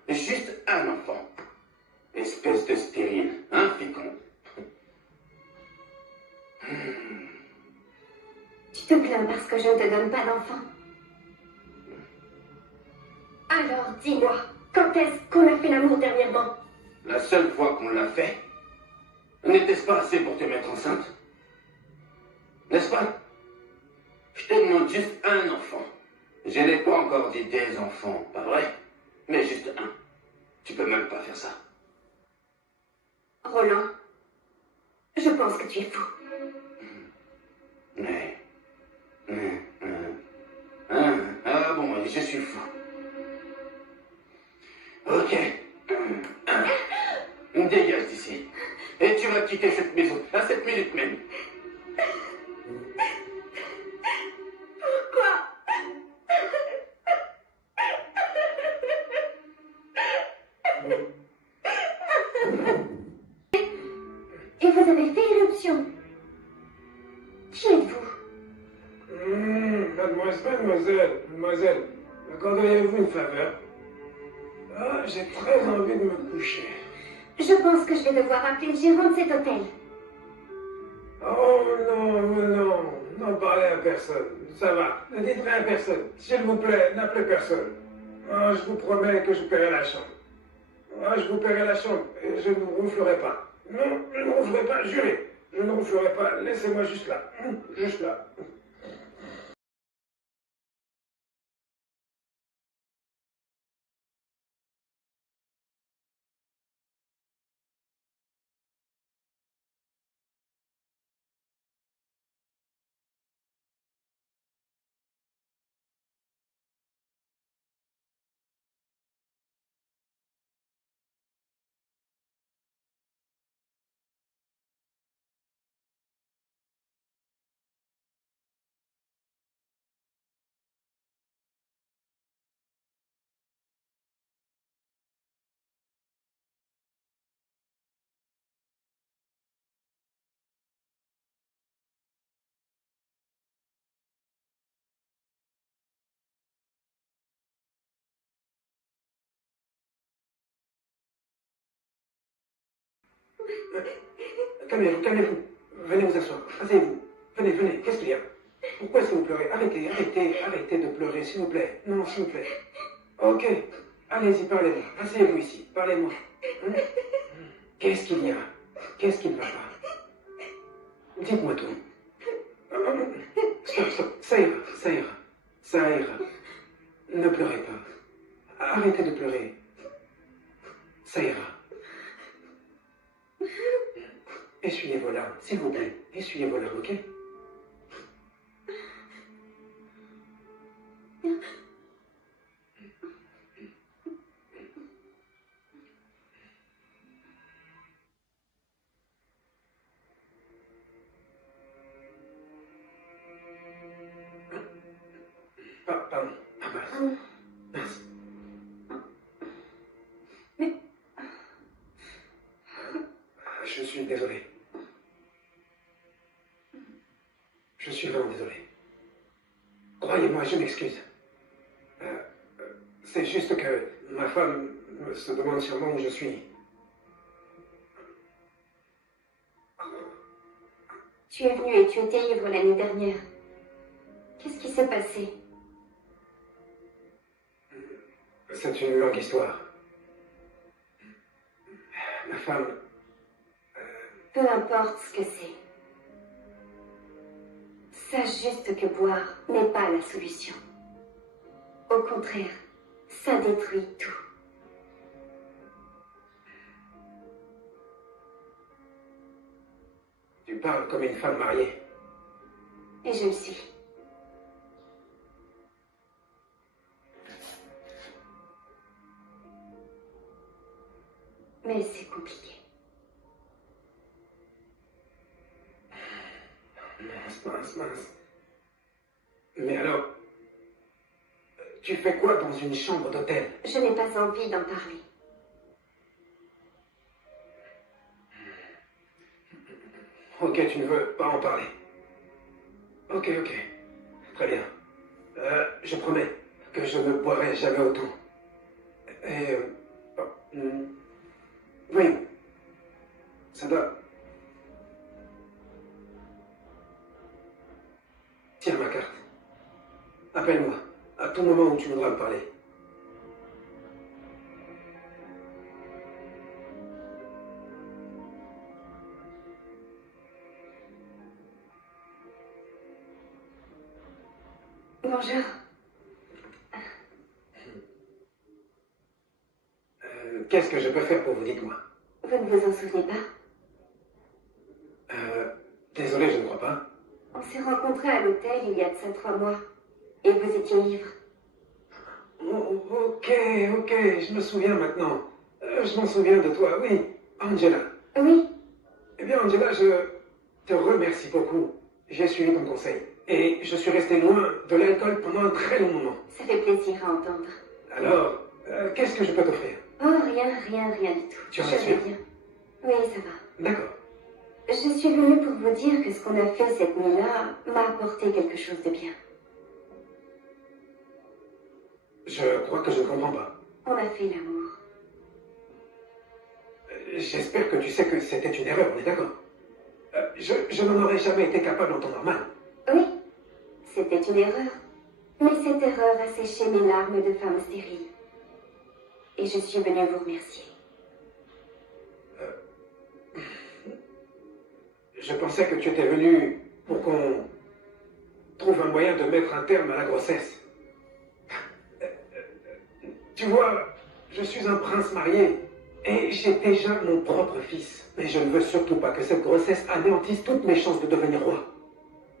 Juste un enfant. Espèce de stérile, hein, fécond. Tu te plains parce que je ne te donne pas d'enfant. Alors, dis-moi, quand est-ce qu'on a fait l'amour dernièrement? La seule fois qu'on l'a fait, n'était-ce pas assez pour te mettre enceinte? N'est-ce pas? Je te demande juste un enfant. Je n'ai pas encore dit des enfants, pas vrai? Mais juste un. Tu peux même pas faire ça. Roland, je pense que tu es fou. Mais... Ah bon, je suis fou. Ok. Dégage d'ici. Et tu vas quitter cette maison à cette minute même. Et vous avez fait éruption. Qui êtes-vous? Mademoiselle, accorderiez-vous une faveur? Ah, j'ai très envie de me coucher. Je pense que je vais devoir appeler le gérant de cet hôtel. Oh non parlez à personne. Ça va, ne dites rien à personne. S'il vous plaît, n'appelez personne. Ah, je vous promets que je paierai la chambre. Ah, je vous paierai la chambre et je ne vous ronflerai pas. Non, je ne ronflerai pas, jurez. Je ne ronflerai pas, laissez-moi juste là. Juste là. Calmez-vous, calmez-vous. Venez vous asseoir. Asseyez-vous. Venez, venez. Qu'est-ce qu'il y a? Pourquoi est-ce que vous pleurez? Arrêtez, arrêtez, arrêtez de pleurer, s'il vous plaît. Non, s'il vous plaît. Ok. Allez-y, parlez-moi. Asseyez-vous ici. Parlez-moi. Qu'est-ce qu'il y a? Qu'est-ce qui ne va pas? Dites-moi tout. Stop, stop. Ça ira, ça ira. Ça ira. Ne pleurez pas. Arrêtez de pleurer. Ça ira. Essuyez vos larmes, s'il vous plaît. Essuyez vos larmes, ok? Pardon. Ah, mince. Mince. Je suis désolé. Je suis vraiment désolé. Croyez-moi, je m'excuse. C'est juste que ma femme se demande sûrement où je suis. Tu es venu et tu étais ivre l'année dernière. Qu'est-ce qui s'est passé? C'est une longue histoire. Ma femme... Peu importe ce que c'est. Sache juste que boire n'est pas la solution. Au contraire, ça détruit tout. Tu parles comme une femme mariée. Et je le suis. Mais c'est compliqué. Mince. Mais alors, tu fais quoi dans une chambre d'hôtel? Je n'ai pas envie d'en parler. Ok, tu ne veux pas en parler. Ok. Très bien. Je promets que je ne boirai jamais autant. Et... oui. Ça doit... Tiens ma carte. Appelle-moi à tout moment où tu voudras me parler. Bonjour. Qu'est-ce que je peux faire pour vous, dites-moi? Vous ne vous en souvenez pas? Désolé, je ne crois pas. On s'est rencontrés à l'hôtel il y a de ça 3 mois. Et vous étiez ivre. Oh, ok, je me souviens maintenant. Je m'en souviens de toi, oui. Angela. Oui. Eh bien, Angela, je te remercie beaucoup. J'ai suivi ton conseil. Et je suis resté loin de l'alcool pendant un très long moment. Ça fait plaisir à entendre. Alors, qu'est-ce que je peux t'offrir? Oh, rien du tout. Tu en Je es vais sûr? bien. Oui, ça va. D'accord. Je suis venue pour vous dire que ce qu'on a fait cette nuit-là m'a apporté quelque chose de bien. Je crois que je ne comprends pas. On a fait l'amour. J'espère que tu sais que c'était une erreur, on est d'accord? Je n'en aurais jamais été capable en temps normal. Oui, c'était une erreur. Mais cette erreur a séché mes larmes de femme stérile. Et je suis venue vous remercier. Je pensais que tu étais venu pour qu'on trouve un moyen de mettre un terme à la grossesse. Tu vois, je suis un prince marié et j'ai déjà mon propre fils. Mais je ne veux surtout pas que cette grossesse anéantisse toutes mes chances de devenir roi.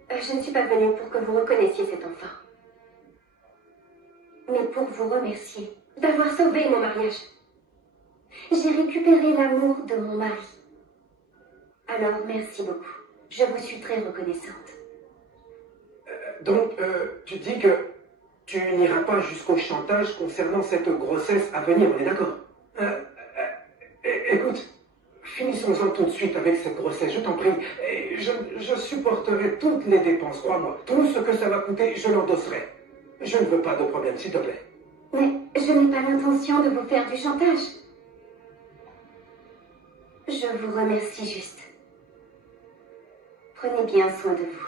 Je ne suis pas venue pour que vous reconnaissiez cet enfant. Mais pour vous remercier d'avoir sauvé mon mariage. J'ai récupéré l'amour de mon mari. Alors, merci beaucoup. Je vous suis très reconnaissante. Donc, tu dis que tu n'iras pas jusqu'au chantage concernant cette grossesse à venir, on est d'accord? Écoute, finissons-en tout de suite avec cette grossesse, je t'en prie. Et je supporterai toutes les dépenses, crois-moi. Tout ce que ça va coûter, je l'endosserai. Je ne veux pas de problème, s'il te plaît. Mais je n'ai pas l'intention de vous faire du chantage. Je vous remercie juste. Prenez bien soin de vous.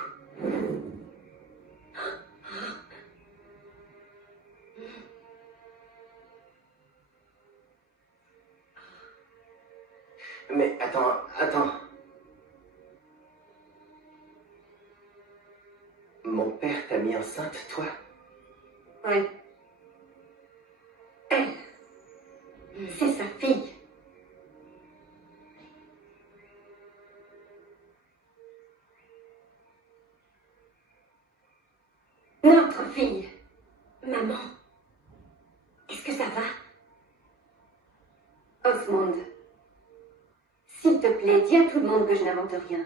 Mais attends. Mon père t'a mis enceinte, toi? Ouais. Elle. C'est sa fille. Notre fille. Maman, est-ce que ça va? Osmond. S'il te plaît, dis à tout le monde que je n'invente rien.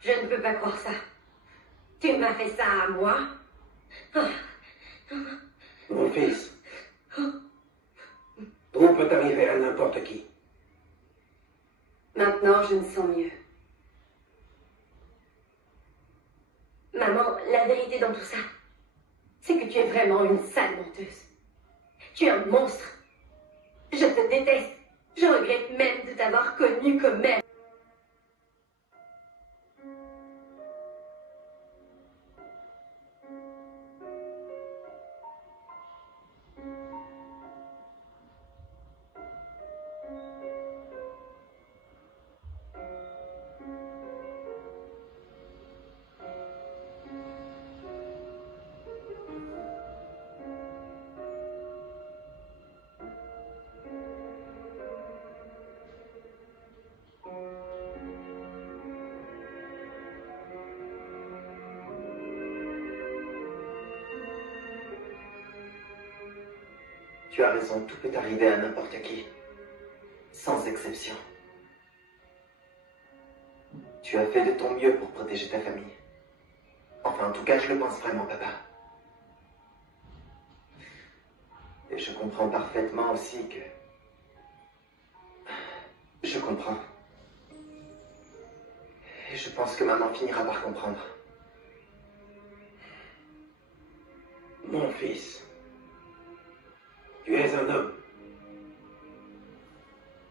Je ne peux pas croire ça. Tu m'as fait ça à moi? Mon fils, tout peut arriver à n'importe qui. Maintenant, je me sens mieux. Maman, la vérité dans tout ça, c'est que tu es vraiment une sale menteuse. Tu es un monstre. Je te déteste. Je regrette même de t'avoir connue comme mère. Tu as raison, tout peut arriver à n'importe qui. Sans exception. Tu as fait de ton mieux pour protéger ta famille. Enfin, en tout cas, je le pense vraiment, papa. Et je comprends parfaitement aussi que... Je comprends. Et je pense que maman finira par comprendre. Mon fils, tu es un homme.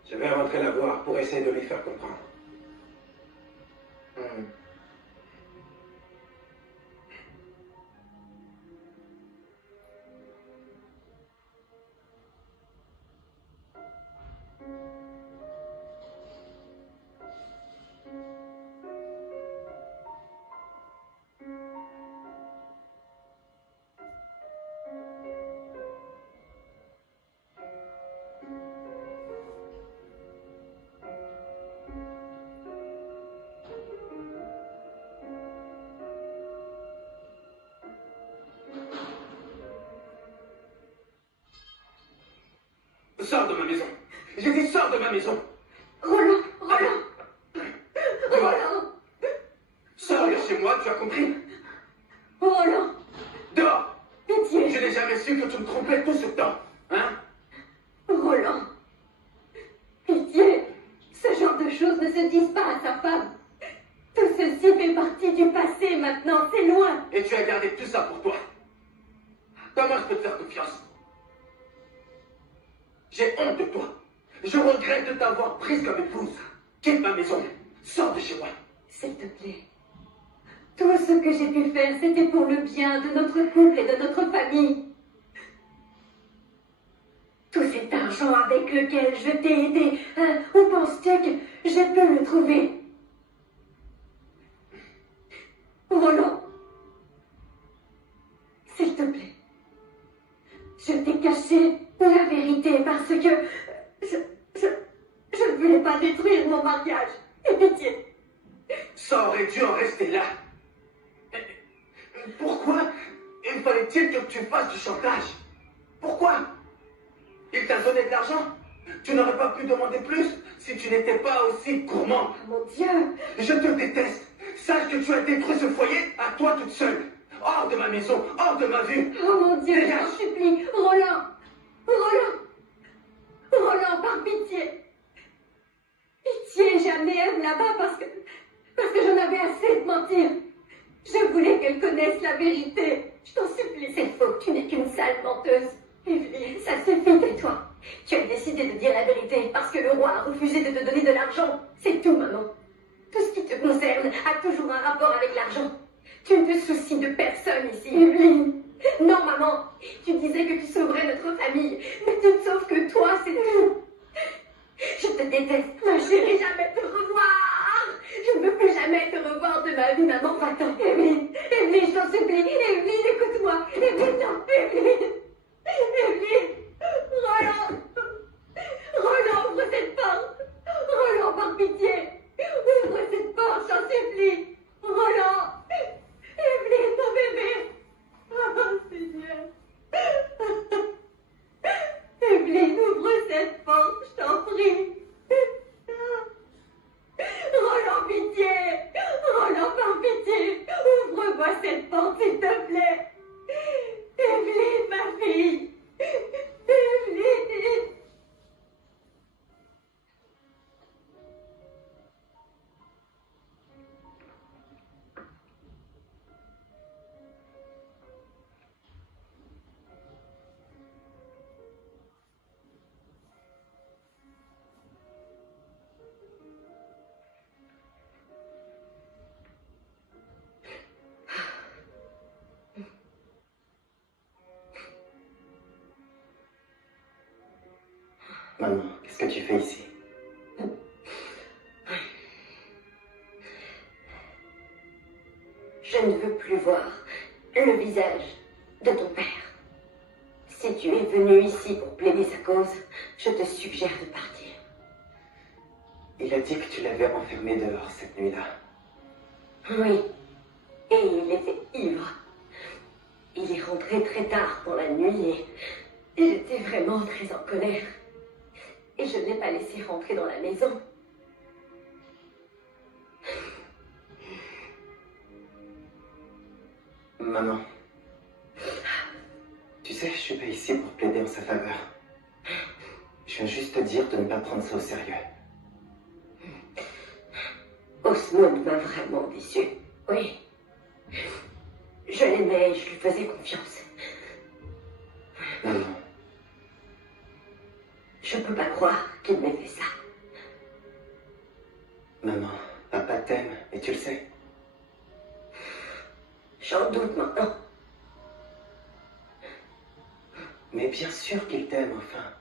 Je vais rentrer la voir pour essayer de lui faire comprendre. Sors de ma maison. J'ai dit sors de ma maison. Roland! Sors de chez moi, tu as compris? Roland! Dehors. Pitié! Je n'ai jamais su que tu me trompais tout ce temps. Hein? Roland! Pitié! Ce genre de choses ne se disent pas à sa femme. Tout ceci fait partie du passé maintenant, c'est loin. Et tu as gardé tout ça pour toi. Comment je peux te faire confiance? J'ai honte de toi. Je regrette de t'avoir prise comme épouse. Quitte ma maison. Sors de chez moi. S'il te plaît. Tout ce que j'ai pu faire, c'était pour le bien de notre couple et de notre famille. Tout cet argent avec lequel je t'ai aidé, où penses-tu que je peux le trouver? Roland, s'il te plaît. Je t'ai caché la vérité parce que je ne voulais pas détruire mon mariage. Et pitié. Ça aurait dû en rester là. Pourquoi il fallait-il que tu fasses du chantage? Pourquoi? Il t'a donné de l'argent? Tu n'aurais pas pu demander plus si tu n'étais pas aussi gourmand. Oh, mon Dieu. Je te déteste. Sache que tu as détruit ce foyer à toi toute seule. Hors de ma maison, hors de ma vue. Oh mon Dieu, je Dégage. t'en supplie. Roland, par pitié. Pitié, j'amène là-bas parce que j'en avais assez de mentir. Je voulais qu'elle connaisse la vérité. Je t'en supplie. C'est faux, tu n'es qu'une sale menteuse. Evelyne, ça suffit, tais-toi. Tu as décidé de dire la vérité parce que le roi a refusé de te donner de l'argent. C'est tout, maman. Tout ce qui te concerne a toujours un rapport avec l'argent. Tu ne te soucies de personne ici, Evelyne. Non, maman, tu disais que tu sauverais notre famille, mais tu ne sauves que toi, c'est tout. Je te déteste, ma chérie, jamais te revoir. Je ne veux plus jamais te revoir de ma vie, maman. Va-t'en, Evelyne. Evelyne, je t'en supplie. Evelyne, écoute-moi. Evelyne, non, Evelyne. Evelyne, Roland. Roland, ouvre cette porte. Roland, par pitié. Ouvre cette porte, j'en supplie. Roland. Evelyne, mon bébé. Oh, Seigneur. Evelyne, ouvre cette porte, je t'en prie. Roland, pitié. Roland, par pitié. Ouvre-moi cette porte, s'il te plaît. Evelyne, ma fille. Evelyne. Maman, qu'est-ce que tu fais ici? Je ne veux plus voir le visage de ton père. Si tu es venu ici pour plaider sa cause, je te suggère de partir. Il a dit que tu l'avais enfermé dehors cette nuit-là. Oui, et il était ivre. Il est rentré très tard dans la nuit et j'étais vraiment très en colère. Et je ne l'ai pas laissé rentrer dans la maison. Maman, tu sais, je suis pas ici pour plaider en sa faveur. Je viens juste te dire de ne pas prendre ça au sérieux. Osmond m'a vraiment déçu. Oui. Je l'aimais et je lui faisais confiance. Maman. Je peux pas croire qu'il m'ait fait ça. Maman, papa t'aime, et tu le sais. J'en doute maintenant. Mais bien sûr qu'il t'aime, enfin.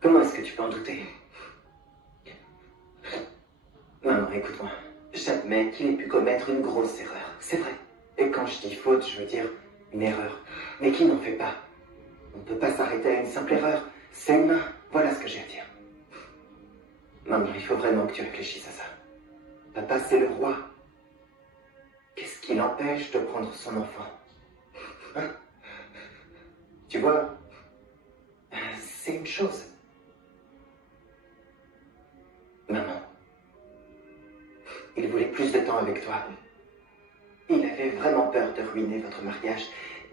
Comment est-ce que tu peux en douter? Maman, écoute-moi. J'admets qu'il ait pu commettre une grosse erreur. C'est vrai. Et quand je dis faute, je veux dire une erreur. Mais qui n'en fait pas? On ne peut pas s'arrêter à une simple erreur. C'est humain. Voilà ce que j'ai à dire. Maman, il faut vraiment que tu réfléchisses à ça. Papa, c'est le roi. Qu'est-ce qui l'empêche de prendre son enfant? Hein? Tu vois, c'est une chose. Maman, il voulait plus de temps avec toi. Il avait vraiment peur de ruiner votre mariage.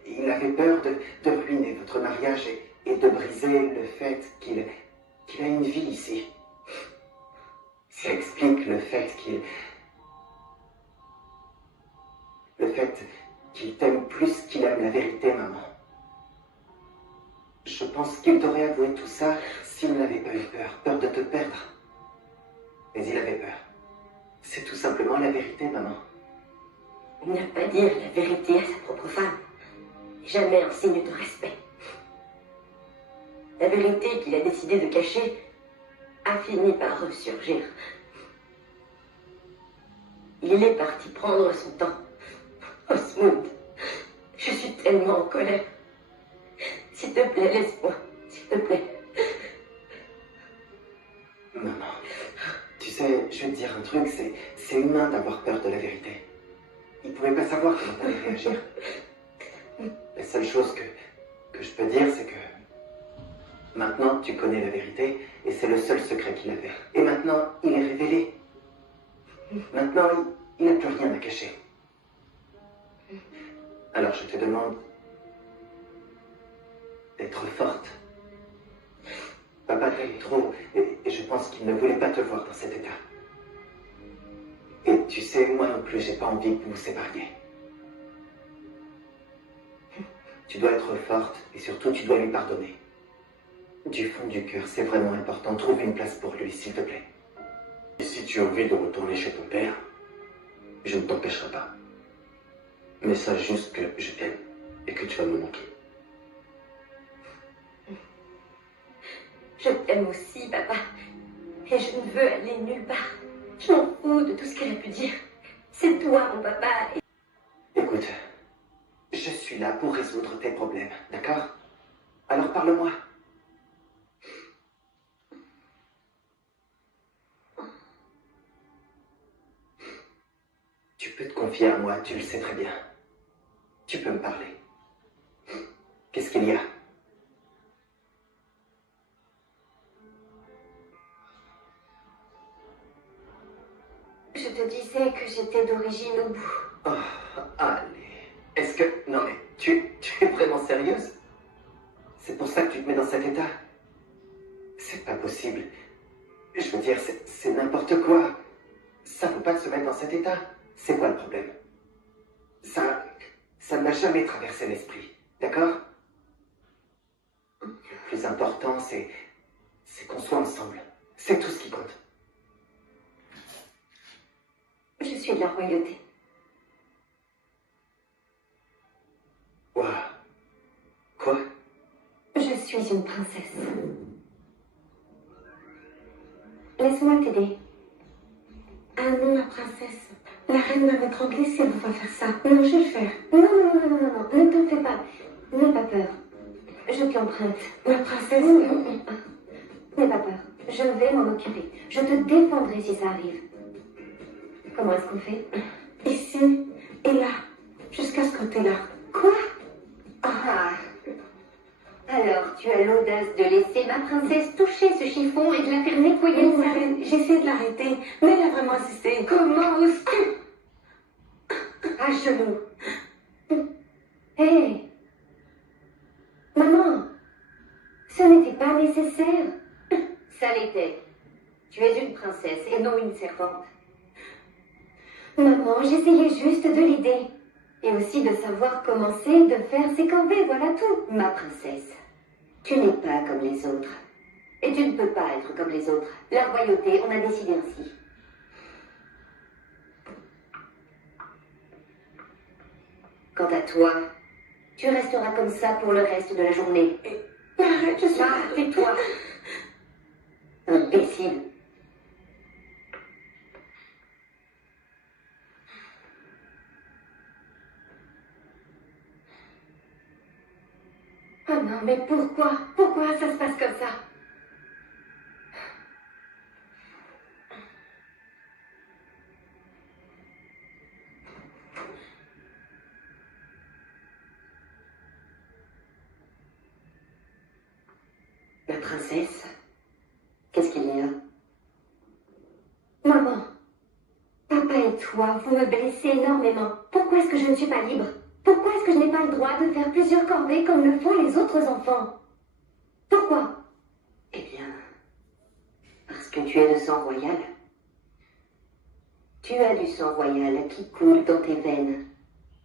Il avait peur de ruiner votre mariage et de briser le fait qu'il a une vie ici. Ça explique le fait qu'il t'aime plus qu'il aime la vérité, maman. Je pense qu'il t'aurait avoué tout ça s'il n'avait pas eu peur de te perdre. Mais il avait peur. C'est tout simplement la vérité, maman. Ne pas dire la vérité à sa propre femme. Jamais un signe de respect. La vérité qu'il a décidé de cacher a fini par ressurgir. Il est parti prendre son temps. Osmond, je suis tellement en colère. S'il te plaît, laisse-moi. S'il te plaît. Maman, tu sais, je vais te dire un truc, c'est humain d'avoir peur de la vérité. Il pouvait pas savoir comment t'allais réagir. La seule chose que je peux dire, c'est que maintenant, tu connais la vérité, et c'est le seul secret qu'il avait. Et maintenant, il est révélé. Maintenant, il n'a plus rien à cacher. Alors, je te demande d'être forte. Papa t'aime trop, et je pense qu'il ne voulait pas te voir dans cet état. Et tu sais, moi non plus, j'ai pas envie que vous vous sépariez. Tu dois être forte et surtout tu dois lui pardonner. Du fond du cœur, c'est vraiment important. Trouve une place pour lui, s'il te plaît. Et si tu as envie de retourner chez ton père, je ne t'empêcherai pas. Mais sache juste que je t'aime et que tu vas me manquer. Je t'aime aussi, papa. Et je ne veux aller nulle part. Je m'en fous de tout ce qu'elle a pu dire. C'est toi, mon papa. Écoute, je suis là pour résoudre tes problèmes, d'accord? Alors parle-moi. Tu peux te confier à moi, tu le sais très bien. Tu peux me parler. Qu'est-ce qu'il y a? Je te disais que j'étais d'origine Obu. Oh, allez. Est-ce que... Non mais, tu es vraiment sérieuse? C'est pour ça que tu te mets dans cet état? C'est pas possible. Je veux dire, c'est n'importe quoi. Ça vaut pas de se mettre dans cet état. C'est quoi le problème? Ça ne m'a jamais traversé l'esprit, d'accord? Le plus important, c'est qu'on soit ensemble. C'est tout ce qui compte. Je suis de la royauté. Ouah. Quoi? Je suis une princesse. Laisse-moi t'aider. Ah non, ma princesse. La reine va m'être trembler si elle ne va pas faire ça. Non, je vais le faire. Non, non, non, non, non, non, ne t'en fais pas. N'aie pas peur. Je te l'emprunte. Ma princesse. N'aie pas peur. Je vais m'en occuper. Je te défendrai si ça arrive. Comment est-ce qu'on fait? Ici et là. Jusqu'à ce côté-là. Quoi? Ah. Alors, tu as l'audace de laisser ma princesse toucher ce chiffon et de la faire nettoyer Oui, le ma reine, j'essaie de l'arrêter, mais elle a vraiment insisté. Comment oses-tu? À genoux. Hé! Maman, ce n'était pas nécessaire. Ça l'était. Tu es une princesse et non une servante. Maman, j'essayais juste de l'aider. Et aussi de savoir commencer de faire ses corvées, voilà tout. Ma princesse, tu n'es pas comme les autres. Et tu ne peux pas être comme les autres. La royauté, on a décidé ainsi. Quant à toi, tu resteras comme ça pour le reste de la journée. Arrête, je suis... Ah, tais-toi. Imbécile. Oh non, mais pourquoi? Pourquoi ça se passe comme ça? Ma princesse, qu'est-ce qu'il y a? Maman, papa et toi, vous me blessez énormément. Pourquoi est-ce que je ne suis pas libre? Pourquoi est-ce que je n'ai pas le droit de faire plusieurs corvées comme le font les autres enfants? Pourquoi? Eh bien, parce que tu es de sang royal. Tu as du sang royal qui coule dans tes veines.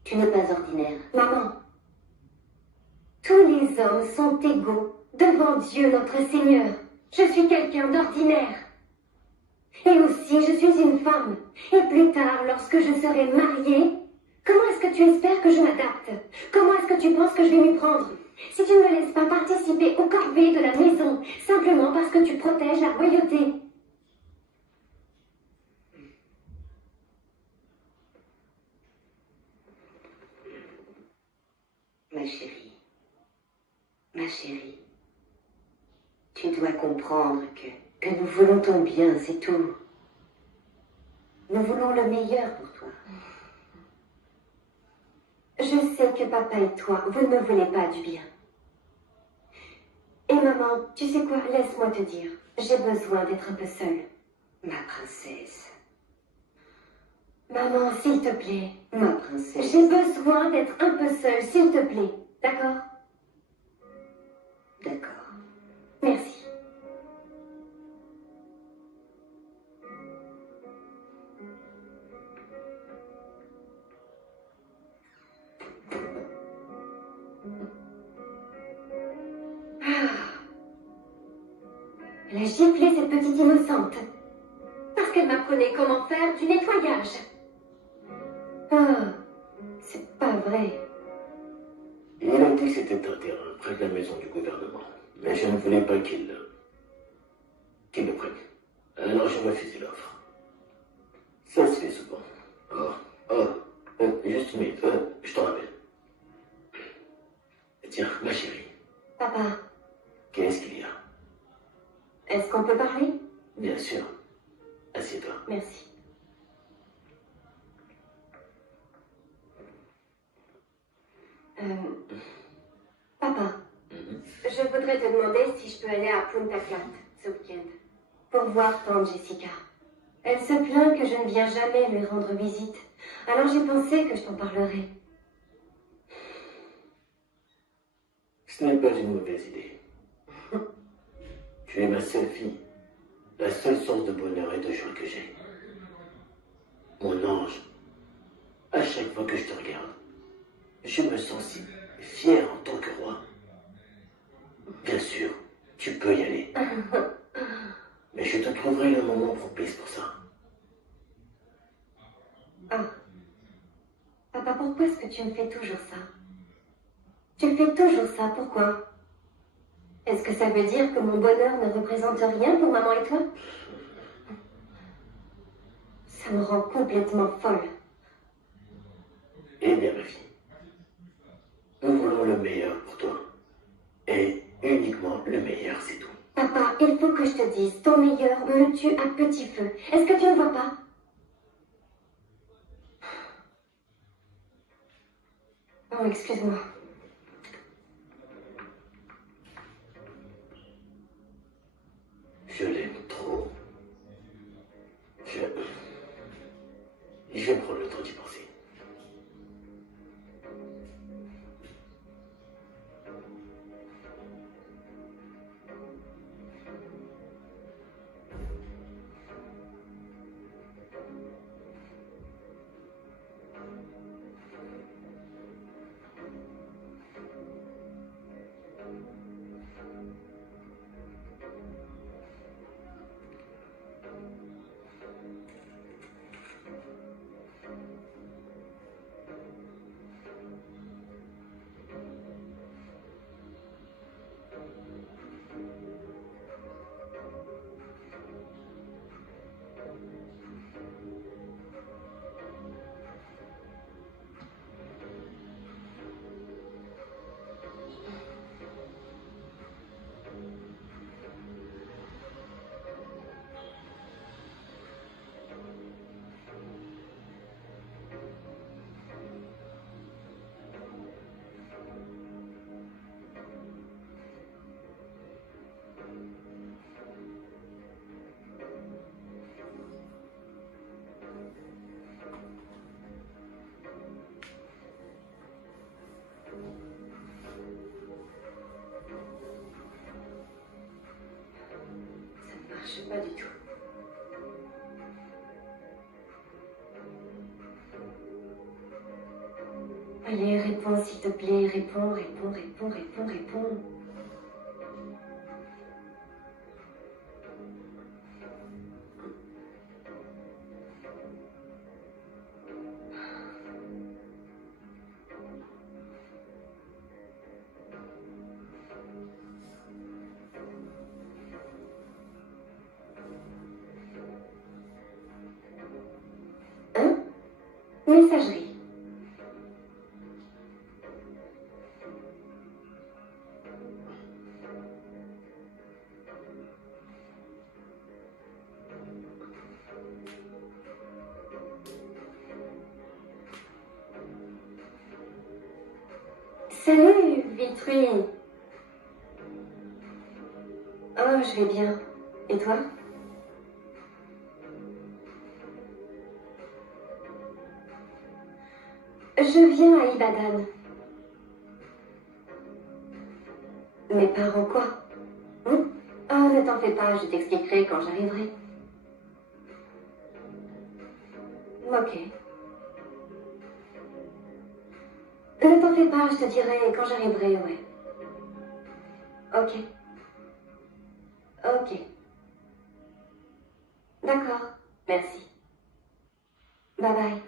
Tu n'es pas ordinaire. Maman, tous les hommes sont égaux devant Dieu notre Seigneur. Je suis quelqu'un d'ordinaire. Et aussi, je suis une femme. Et plus tard, lorsque je serai mariée, comment est-ce que tu espères que je m'adapte? Comment est-ce que tu penses que je vais m'y prendre? Si tu ne me laisses pas participer aux corvées de la maison, simplement parce que tu protèges la royauté. Ma chérie, tu dois comprendre que nous voulons ton bien, c'est tout. Nous voulons le meilleur pour toi. Je sais que papa et toi, vous ne me voulez pas du bien. Et maman, tu sais quoi, laisse-moi te dire, j'ai besoin d'être un peu seule. Ma princesse, Maman, s'il te plaît, ma princesse. j'ai besoin d'être un peu seule, s'il te plaît. D'accord? D'accord. Merci. Elle a giflé cette petite innocente. Parce qu'elle m'apprenait comment faire du nettoyage. Ah, c'est pas vrai. Il a dit que c'était un terrain près de la maison du gouvernement. Mais je ne voulais pas qu'il le prenne. Alors j'ai refusé l'offre. Ça se fait souvent. Juste une minute, je t'en rappelle. Tiens, ma chérie, Papa, qu'est-ce qu'il y a? est-ce qu'on peut parler? Bien sûr. Assieds-toi. Merci. Papa, je voudrais te demander si je peux aller à Punta Cana ce week-end pour voir tante Jessica. Elle se plaint que je ne viens jamais lui rendre visite. Alors j'ai pensé que je t'en parlerais. Ce n'est pas une mauvaise idée. Tu es ma seule fille, la seule source de bonheur et de joie que j'ai. Mon ange, à chaque fois que je te regarde, je me sens si fier en tant que roi. Bien sûr, tu peux y aller. Mais je te trouverai le moment propice pour ça. Ah. Papa, pourquoi est-ce que tu me fais toujours ça? Tu fais toujours ça, pourquoi? Est-ce que ça veut dire que mon bonheur ne représente rien pour maman et toi? Ça me rend complètement folle. Eh bien, ma fille, nous voulons le meilleur pour toi. Et uniquement le meilleur, c'est tout. Papa, il faut que je te dise, ton meilleur me tue à petit feu. Est-ce que tu ne vois pas? Oh, excuse-moi. Je l'aime trop. Je vais prendre le temps d'y penser. Ça ne marche pas du tout. Allez, réponds s'il te plaît. Réponds. Messagerie. Salut, Vitry. Oh, je vais bien. Et toi? Je viens à Ibadan. Mes parents quoi? Ah, ne t'en fais pas, je t'expliquerai quand j'arriverai. Ok. Ne t'en fais pas, je te dirai quand j'arriverai, ouais. Ok. D'accord, merci. Bye bye.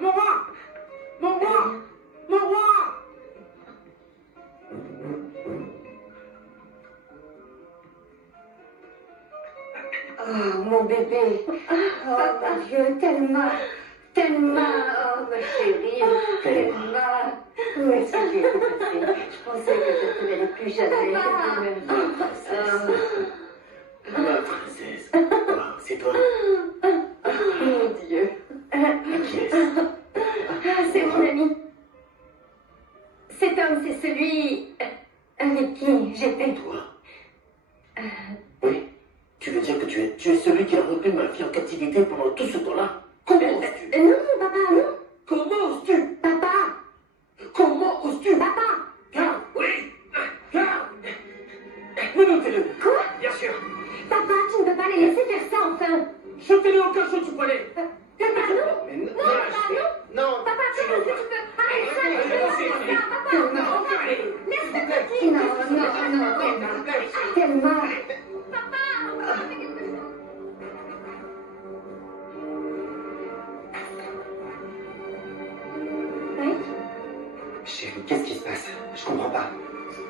Mon roi! Mon roi! Mon roi! Oh, mon bébé. Oh, mon Dieu, Thelma. Thelma. Oh, ma chérie. Thelma. Où est-ce que tu étais passée? Je pensais que je ne te verrais plus jamais. Ma princesse. Oh, c'est toi. Mon Dieu. Qui est-ce? C'est mon ami. Cet homme, c'est celui avec qui j'étais. Toi? Oui. Tu veux dire que tu es celui qui a retenu ma fille en captivité pendant tout ce temps-là? Comment oses-tu? Non, papa, non. Comment oses-tu? Papa. Comment oses-tu? Papa. Garde! Oui! Garde! Menotez-le! Quoi? Bien sûr! Papa, tu ne peux pas les laisser faire ça, enfin. Jetez-le au cachot du palais! Papa, non. Mais non, Non, papa, non. non. Papa, comment est-ce que tu peux... Arrête ça, Allez, tu peux pas allez, faire ça, papa. Non, allez! Laisse-le partir. Non, Thelma. Papa, fais quelque chose. Oui? Chérie, qu'est-ce qui se passe? Je comprends pas.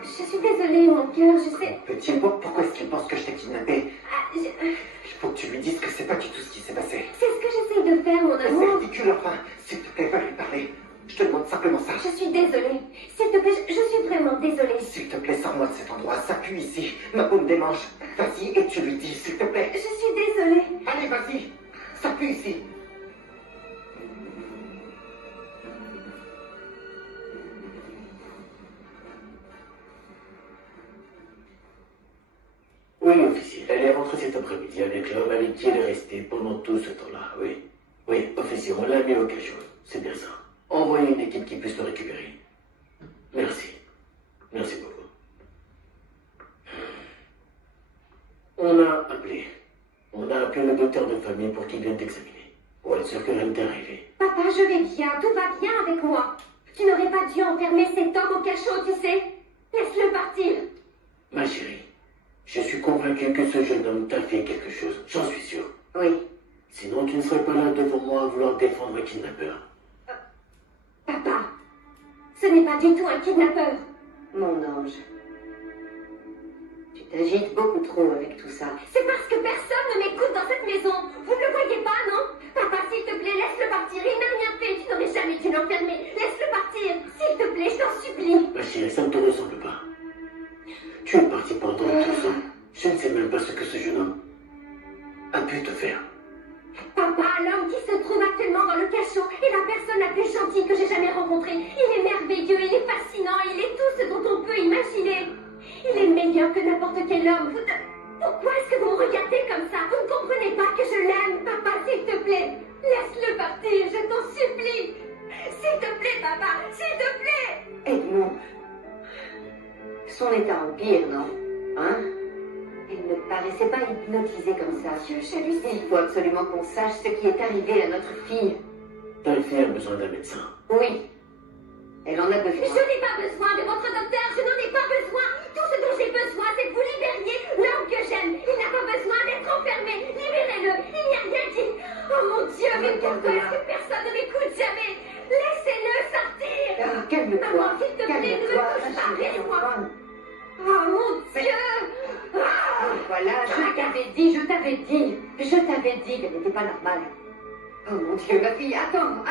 Je suis désolée, mon cœur, je sais... Petit, pourquoi est-ce qu'il pense que je t'ai kidnappé? Ah, Il faut que tu lui dises que c'est pas du tout ce qui s'est passé. C'est ce que j'essaye de faire, mon C'est amour. ridicule, enfin. S'il te plaît, va lui parler. Je te demande simplement ça. Je suis désolée. S'il te plaît, je suis vraiment désolée. S'il te plaît, sors-moi de cet endroit. Ça pue ici. Ma peau me démange. Vas-y et tu lui dis, s'il te plaît. Je suis désolée. Allez, vas-y. Ça pue ici. Oui, officier. Elle est rentrée cet après-midi avec l'homme avec qui elle est restée pendant tout ce temps-là, oui. Oui, officier, on l'a mis au cachot. C'est bien ça. Envoyez une équipe qui puisse le récupérer. Merci. Merci beaucoup. On a appelé le docteur de famille pour qu'il vienne t'examiner. Pour être sûr que rien ne t'est arrivé. Papa, je vais bien. Tout va bien avec moi. Tu n'aurais pas dû enfermer cet homme au cachot, tu sais. Laisse-le partir. Ma chérie, je suis convaincu que ce jeune homme t'a fait quelque chose. J'en suis sûr. Oui. Sinon, tu ne serais pas là devant moi à vouloir défendre un kidnappeur. Papa, ce n'est pas du tout un kidnappeur. Mon ange. Tu t'agites beaucoup trop avec tout ça. C'est parce que personne ne m'écoute dans cette maison. Vous ne le voyez pas, non? Papa, s'il te plaît, laisse-le partir. Il n'a rien fait. Tu n'aurais jamais dû l'enfermer. Laisse-le partir. S'il te plaît, je t'en supplie. Ma chérie, ça ne te ressemble pas. Tu es parti pendant tout ça. Je ne sais même pas ce que ce jeune homme a pu te faire. Papa, l'homme qui se trouve actuellement dans le cachot est la personne la plus gentille que j'ai jamais rencontrée. Il est merveilleux, il est fascinant, il est tout ce dont on peut imaginer. Il est meilleur que n'importe quel homme. Pourquoi est-ce que vous me regardez comme ça? Vous ne comprenez pas que je l'aime? Papa, s'il te plaît, laisse-le partir, je t'en supplie. S'il te plaît, papa, s'il te plaît. Edmond, son état empire, non? Hein? Il ne paraissait pas hypnotisé comme ça. Il faut absolument qu'on sache ce qui est arrivé à notre fille. Ta fille a besoin d'un médecin. Oui. Elle en a besoin. Je n'ai pas besoin de votre docteur, je n'en ai pas besoin. Tout ce dont j'ai besoin, c'est que vous libériez l'homme que j'aime. Il n'a pas besoin d'être enfermé. Libérez-le. Il n'y a rien dit. Oh mon Dieu, mais pourquoi est-ce que personne ne m'écoute jamais? Laissez-le sortir. Calme-toi. Maman, s'il te plaît, ne me touche pas. Laisse-moi. Oh mon Dieu. Voilà, je t'avais dit, je t'avais t'avais dit qu'elle n'était pas normale. Oh mon Dieu, ma fille, attends.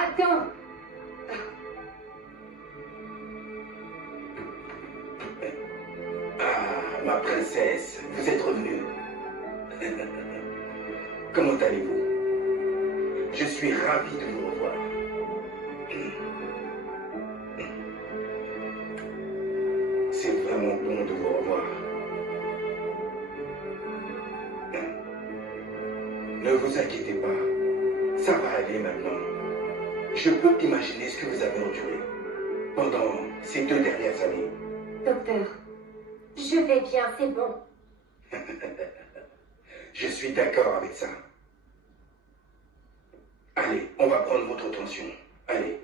Ah, ma princesse, vous êtes revenue. Comment allez-vous? Je suis ravi de vous revoir. C'est vraiment bon de vous revoir. Ne vous inquiétez pas, ça va aller maintenant. Je peux imaginer ce que vous avez enduré pendant ces 2 dernières années. Docteur, je vais bien, c'est bon. Je suis d'accord avec ça. Allez, on va prendre votre tension. Allez.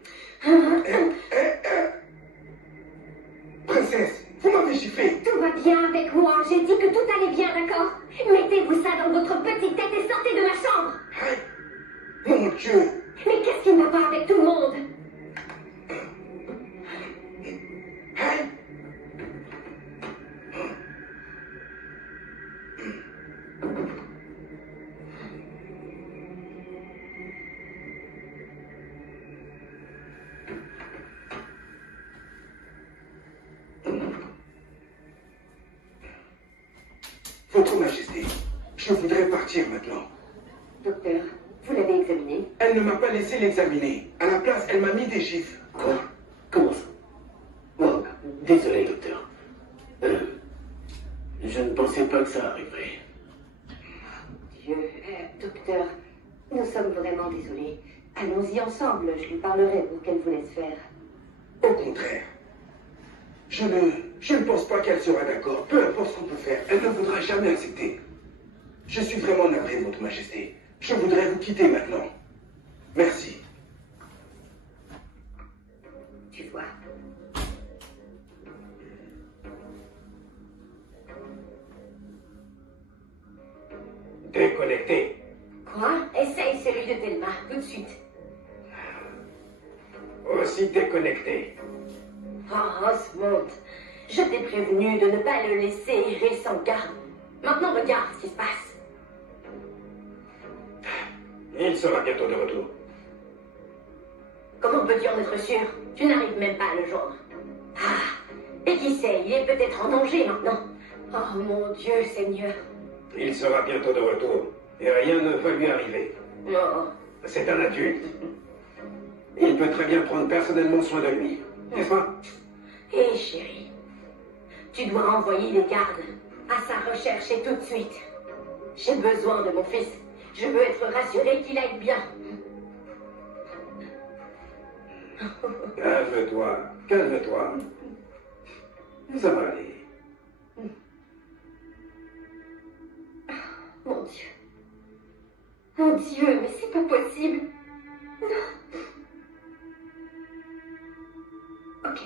Princesse, vous m'avez giflé. Tout va bien avec moi. J'ai dit que tout allait bien, d'accord? Mettez-vous ça dans votre petite tête et sortez de ma chambre. Aïe. Mon Dieu. Mais qu'est-ce qui ne va pas avec tout le monde? Aïe. Votre Majesté, je voudrais partir maintenant. Docteur, vous l'avez examiné? Elle ne m'a pas laissé l'examiner. À la place, elle m'a mis des gifles. Quoi? Comment ça? Oh, désolé, docteur. Je ne pensais pas que ça arriverait. Dieu, docteur, nous sommes vraiment désolés. Allons-y ensemble, je lui parlerai pour qu'elle vous laisse faire. Au contraire. Je ne pense pas qu'elle sera d'accord. Peu importe ce qu'on peut faire, elle ne voudra jamais accepter. Je suis vraiment navré, Votre Majesté. Je voudrais vous quitter maintenant. Merci. Tu vois. Déconnecté. Quoi? Essaye celui de Thelma, tout de suite. Aussi déconnecté. Oh, Osmond, je t'ai prévenu de ne pas le laisser errer sans garde. Maintenant, regarde ce qui se passe. Il sera bientôt de retour. Comment peux-tu en être sûr? Tu n'arrives même pas à le joindre. Ah, et qui sait, il est peut-être en danger maintenant. Oh mon Dieu, Seigneur. Il sera bientôt de retour. Et rien ne va lui arriver. Oh. C'est un adulte. Il peut très bien prendre personnellement soin de lui. N'est-ce pas? Hé, chérie, tu dois envoyer les gardes à sa recherche et tout de suite. J'ai besoin de mon fils. Je veux être rassurée qu'il aille bien. Calme-toi, calme-toi. Ça va aller. Mon Dieu. Mon Dieu, mais c'est pas possible. Non. Ok.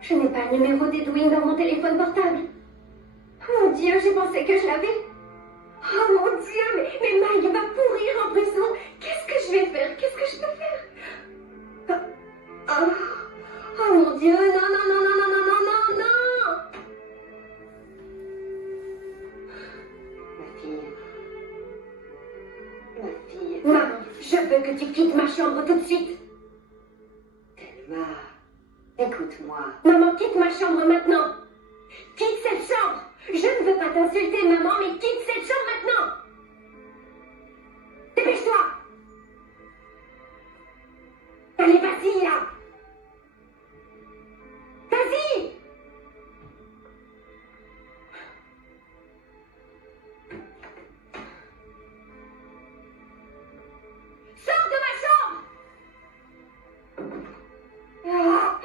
Je n'ai pas le numéro d'Edwin dans mon téléphone portable. Mon Dieu, j'ai pensé que je l'avais. Oh mon Dieu, mais Mike va pourrir en prison. Qu'est-ce que je vais faire? Qu'est-ce que je peux faire? Oh mon Dieu, non, non, non, non, non, non, non, non, non. Ma fille. Ma fille. Maman, je veux que tu quittes ma chambre tout de suite. Thelma, écoute-moi. Maman, quitte ma chambre maintenant. Quitte cette chambre. Je ne veux pas t'insulter, maman, mais quitte cette chambre maintenant. Dépêche-toi. Allez, vas-y, là. Vas-y. Sors de ma chambre. Ah.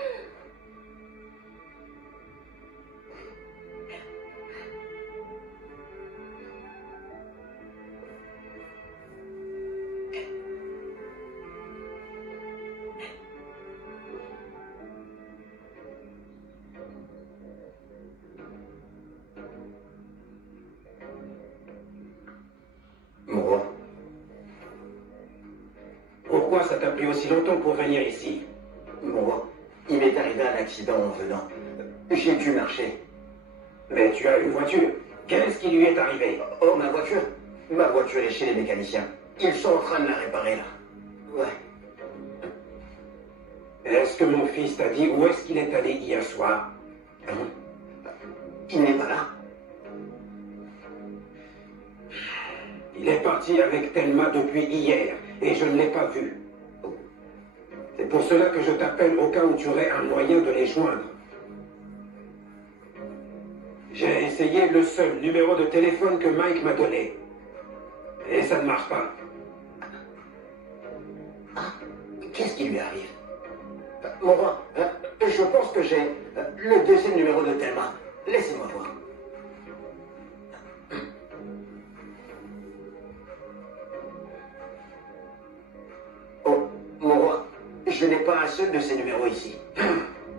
Pourquoi ça t'a pris aussi longtemps pour venir ici? Bon, il m'est arrivé un accident en venant. J'ai dû marcher. Mais tu as une voiture. Qu'est-ce qui lui est arrivé? Oh, ma voiture? Ma voiture est chez les mécaniciens. Ils sont en train de la réparer, là. Ouais. Est-ce que mon fils t'a dit où est-ce qu'il est allé hier soir? Il n'est pas là. Il est parti avec Thelma depuis hier, et je ne l'ai pas vu. C'est pour cela que je t'appelle au cas où tu aurais un moyen de les joindre. J'ai essayé le seul numéro de téléphone que Mike m'a donné. Et ça ne marche pas. Ah, qu'est-ce qui lui arrive? Mon roi, je pense que j'ai le deuxième numéro de Thelma. Laissez-moi voir. Oh, mon roi, je n'ai pas un seul de ces numéros ici.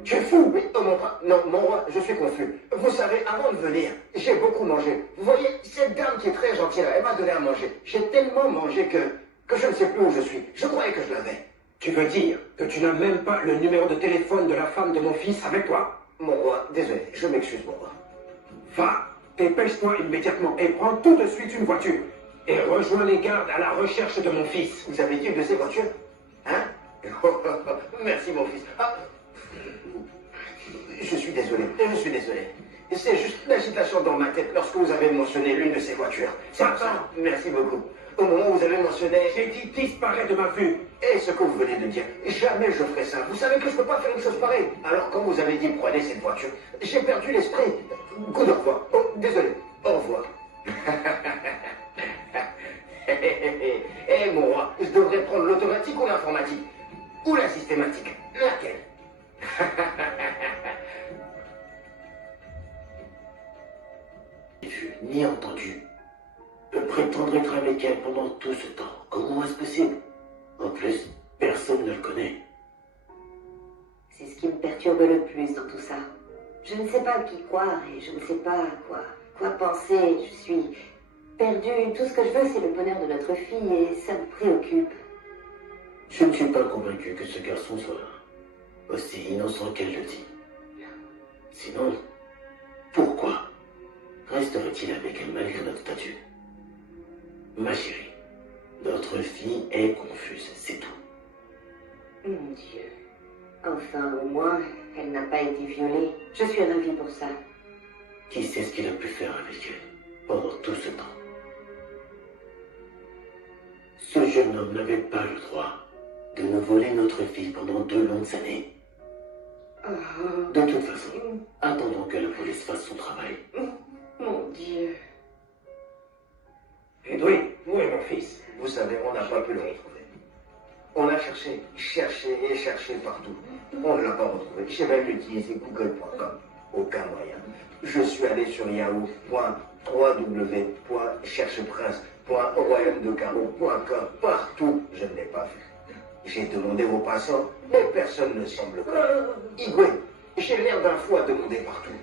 Tu es fou! Oui, oh mon roi, non, mon roi, je suis confus. Vous savez, avant de venir, j'ai beaucoup mangé. Vous voyez, cette dame qui est très gentille, elle m'a donné à manger. J'ai tellement mangé que je ne sais plus où je suis. Je croyais que je l'avais. Tu veux dire que tu n'as même pas le numéro de téléphone de la femme de mon fils avec toi? Mon roi, désolé, je m'excuse, mon roi. Va, dépêche-toi immédiatement et prends tout de suite une voiture. Et rejoins les gardes à la recherche de mon fils. Vous avez dit une de ces voitures? Hein? Merci, mon fils. Ah. Je suis désolé, je suis désolé. C'est juste l'agitation dans ma tête lorsque vous avez mentionné l'une de ces voitures. C'est ça. Merci beaucoup. Au moment où vous avez mentionné... J'ai dit disparaît de ma vue. Et ce que vous venez de dire, jamais je ferai ça. Vous savez que je ne peux pas faire une chose pareille. Alors quand vous avez dit prenez cette voiture, j'ai perdu l'esprit. Good au revoir. Oh, désolé. Au revoir. Eh mon roi, je devrais prendre l'automatique ou l'informatique? Ou la systématique? Laquelle? Vu ni entendu. Prétendre être avec elle pendant tout ce temps. Comment est-ce possible? En plus, personne ne le connaît. C'est ce qui me perturbe le plus dans tout ça. Je ne sais pas à qui croire et je ne sais pas quoi penser. Je suis perdue. Tout ce que je veux, c'est le bonheur de notre fille et ça me préoccupe. Je ne suis pas convaincu que ce garçon soit aussi innocent qu'elle le dit. Sinon, pourquoi resterait-il avec elle malgré notre statut? Ma chérie, notre fille est confuse, c'est tout. Mon Dieu. Enfin, au moins, elle n'a pas été violée. Je suis ravie pour ça. Qui sait ce qu'il a pu faire avec elle pendant tout ce temps? Ce jeune homme n'avait pas le droit de nous voler notre fille pendant 2 longues années. De toute façon, attendons que la police fasse son travail. Mon Dieu. Edwin, où est mon fils? Vous savez, on n'a pas pu le retrouver. On a cherché et cherché partout. On ne l'a pas retrouvé. J'ai même utilisé google.com. Aucun moyen. Je suis allé sur yahoo.www.chercheprince.royaumedecarreau.com. Partout, je ne l'ai pas vu. J'ai demandé aux passants, mais personne ne semble connaître. Igwe, j'ai l'air d'un fou à demander partout.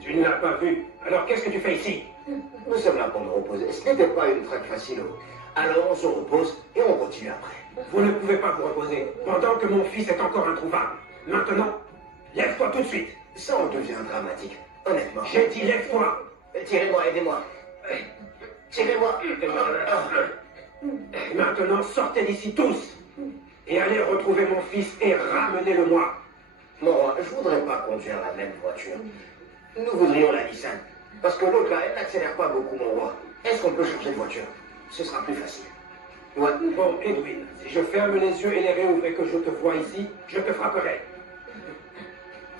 Tu ne l'as pas vu. Alors qu'est-ce que tu fais ici? Nous sommes là pour nous reposer. Ce n'était pas une traque facile. Alors on se repose et on continue après. Vous ne pouvez pas vous reposer pendant que mon fils est encore introuvable. Maintenant, lève-toi tout de suite. Ça en devient dramatique, honnêtement. J'ai dit lève-toi. Tirez-moi, aidez-moi. Tirez-moi. Maintenant, sortez d'ici tous. Et allez retrouver mon fils et ramenez-le-moi. Mon roi, je voudrais pas conduire la même voiture. Nous voudrions la Nissan. Parce que l'autre là, elle n'accélère pas beaucoup, mon roi. Est-ce qu'on peut changer de voiture? Ce sera plus facile. Ouais. Bon, Edwin, si je ferme les yeux et les réouvre et que je te vois ici, je te frapperai.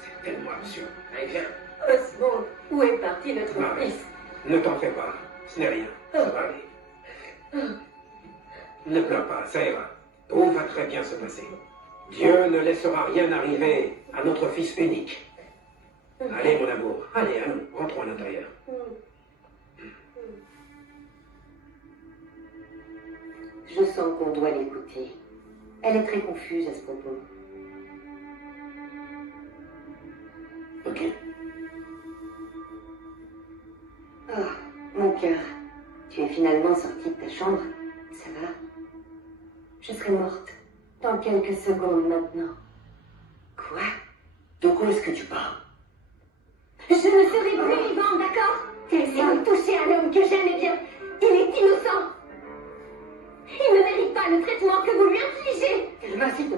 C'est tellement absurde. Allez, viens. Oswald, où est parti notre Marie, fils? ne t'en fais pas. Ce n'est rien. Ça va aller. Ne pleure pas, ça ira. Tout va très bien se passer. Dieu ne laissera rien arriver à notre fils unique. Allez, mon amour. Allez, allons, rentrons à l'intérieur. Je sens qu'on doit l'écouter. Elle est très confuse à ce propos. Ok. Ah, mon cœur. Tu es finalement sorti de ta chambre. Ça va? Je serais morte Dans quelques secondes maintenant. Quoi? De quoi est-ce que tu parles? Je ne serai plus vivante, d'accord? Tu essaies de toucher un homme que j'aime, eh bien, il est innocent. Il ne mérite pas le traitement que vous lui infligez. Thelma, s'il te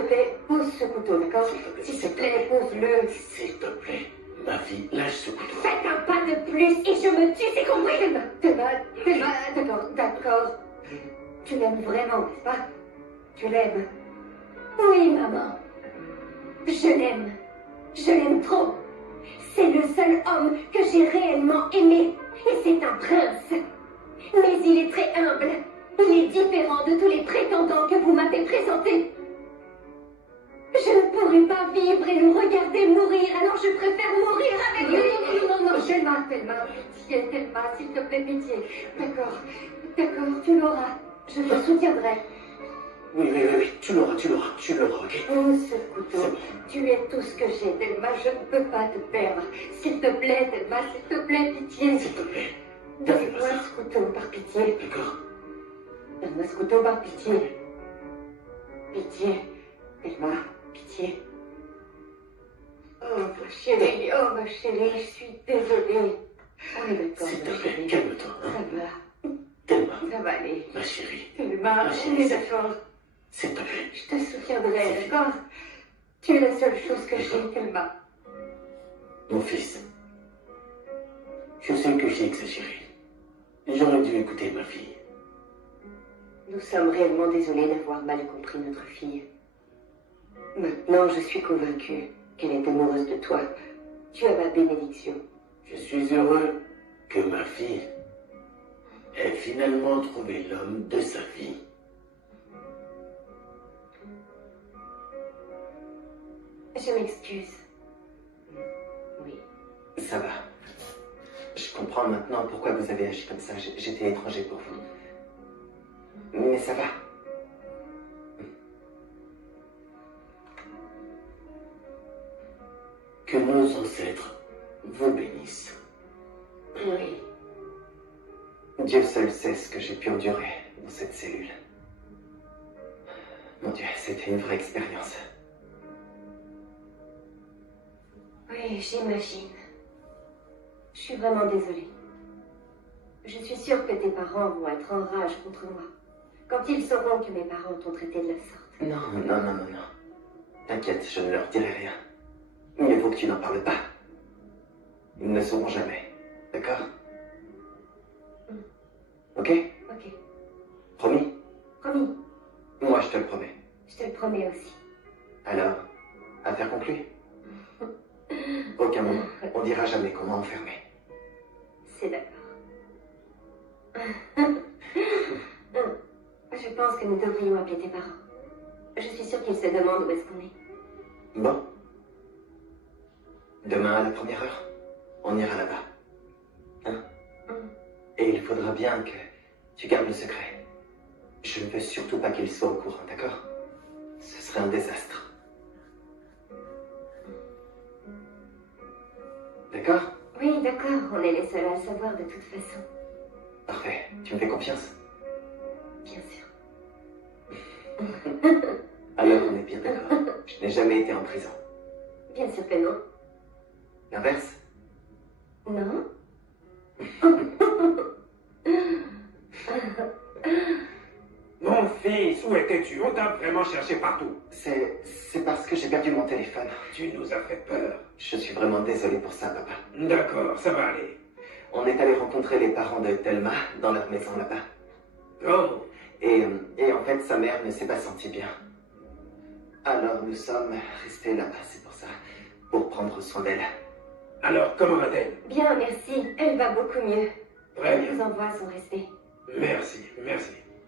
plaît, pose ce couteau, d'accord? S'il te plaît, pose-le. S'il te plaît, ma fille, lâche ce couteau. Faites un pas de plus et je me tue, c'est compris? Thelma, d'accord. Tu l'aimes vraiment, n'est-ce pas? Tu l'aimes? Oui, maman. Je l'aime. Je l'aime trop. C'est le seul homme que j'ai réellement aimé. Et c'est un prince. Mais il est très humble. Il est différent de tous les prétendants que vous m'avez présentés. Je ne pourrais pas vivre et le regarder mourir, alors je préfère mourir avec lui. Non, Thelma, pitié, Thelma, s'il te plaît, pitié. D'accord, tu l'auras. Je te soutiendrai. Oui, tu l'auras, ok? Pose ce couteau. Tu es tout ce que j'ai, Thelma, je ne peux pas te perdre. S'il te plaît, Thelma, s'il te plaît, pitié. S'il te plaît. Donne-moi ce couteau, par pitié. D'accord? Donne-moi ce couteau, par pitié. Pitié. Thelma, pitié. Oh, ma chérie, je suis désolée. On est d'accord, S'il te ma plaît, chérie. calme-toi, Ça hein? va, Thelma, ça va aller. ma chérie, Thelma, Ma on chérie, est c'est- d'accord. s'il te plaît. Je te soutiendrai, d'accord? Tu es la seule chose que j'ai, Thelma. Mon fils, je sais que j'ai exagéré. J'aurais dû écouter ma fille. Nous sommes réellement désolés d'avoir mal compris notre fille. Maintenant, je suis convaincue qu'elle est amoureuse de toi. Tu as ma bénédiction. Je suis heureux que ma fille ait finalement trouvé l'homme de sa vie. Je m'excuse. Oui. Ça va. Je comprends maintenant pourquoi vous avez agi comme ça. J'étais étranger pour vous. Mais ça va. Que nos ancêtres vous bénissent. Oui. Dieu seul sait ce que j'ai pu endurer dans cette cellule. Mon Dieu, c'était une vraie expérience. Oui, j'imagine. Je suis vraiment désolée. Je suis sûre que tes parents vont être en rage contre moi. Quand ils sauront que mes parents t'ont traité de la sorte. Non. T'inquiète, je ne leur dirai rien. Mieux vaut que tu n'en parles pas. Ils ne le sauront jamais. D'accord? Ok? Ok. Promis? Promis. Moi, je te le promets. Je te le promets aussi. Alors, affaire conclue? Aucun moment. On dira jamais qu'on m'a enfermé. C'est d'accord. Je pense que nous devrions appeler tes parents. Je suis sûre qu'ils se demandent où est-ce qu'on est. Bon. Demain à la première heure, on ira là-bas. Hein? Et il faudra bien que tu gardes le secret. Je ne veux surtout pas qu'ils soient au courant, d'accord? Ce serait un désastre. D'accord? Oui, d'accord, on est les seuls à le savoir de toute façon. Parfait. Tu me fais confiance? Bien sûr. Alors on est bien d'accord. Je n'ai jamais été en prison. Bien sûr que non. L'inverse? Non? Mon fils, où étais-tu? On t'a vraiment cherché partout. C'est parce que j'ai perdu mon téléphone. Tu nous as fait peur. Je suis vraiment désolé pour ça, papa. D'accord, ça va aller. On est allé rencontrer les parents de Thelma dans leur maison là-bas. Oh, Et en fait, sa mère ne s'est pas sentie bien. Alors nous sommes restés là-bas, c'est pour ça, pour prendre soin d'elle. alors comment va-t-elle? Bien, merci. Elle va beaucoup mieux. Très Elle bien. vous envoie son respect. Merci.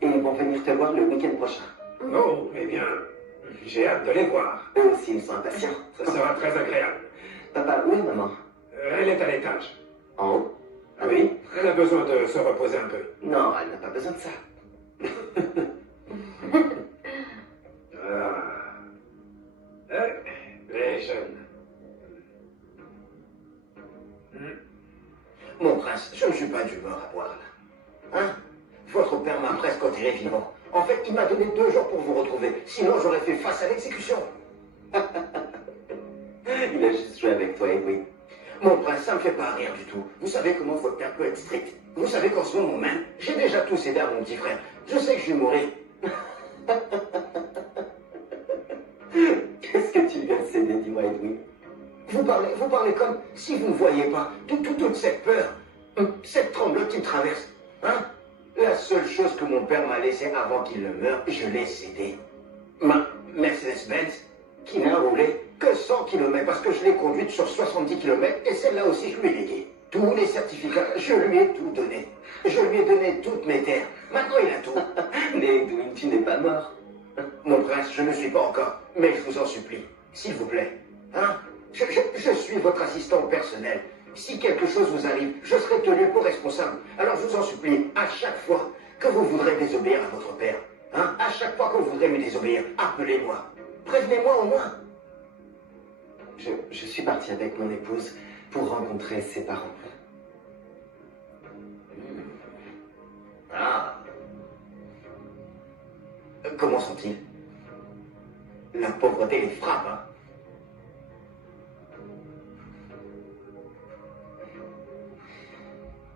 Et ils vont venir te voir le week-end prochain. Oh, eh bien, j'ai hâte de les voir. Eux aussi, ils sont impatients. Ça sera très agréable. Papa, où est maman? Elle est à l'étage. En haut? Ah oui? Elle a besoin de se reposer un peu. Non, elle n'a pas besoin de ça. Ah. Les jeunes. Mon prince, je ne suis pas d'humeur à boire là. Hein? Votre père m'a presque enterré vivant. En fait, il m'a donné 2 jours pour vous retrouver. Sinon, j'aurais fait face à l'exécution. Il a juste joué avec toi, Edwin. Mon prince, ça me fait pas rire du tout. Vous savez comment votre père peut être strict. Vous savez qu'en ce moment même, j'ai déjà tout cédé à mon petit frère. Je sais que je vais mourir. Qu'est-ce que tu viens de céder, dis-moi, Edwin? Vous parlez comme si vous ne voyez pas toute cette peur, cette tremblote qui me traverse. Hein? La seule chose que mon père m'a laissée avant qu'il ne meure, je l'ai cédée. Ma Mercedes-Benz, qui n'a roulé que 100 km parce que je l'ai conduite sur 70 km et celle-là aussi je lui ai légué. Tous les certificats, je lui ai tout donné. Je lui ai donné toutes mes terres. Maintenant il a tout. Mais Edwin, tu n'es pas mort. Mon prince, je ne suis pas encore, mais je vous en supplie, s'il vous plaît. Hein? Je suis votre assistant personnel. Si quelque chose vous arrive, je serai tenu pour responsable. Alors je vous en supplie, à chaque fois que vous voudrez désobéir à votre père, hein, à chaque fois que vous voudrez me désobéir, appelez-moi. Prévenez-moi au moins. Je suis parti avec mon épouse pour rencontrer ses parents. Ah. Comment sont-ils? La pauvreté les frappe, hein?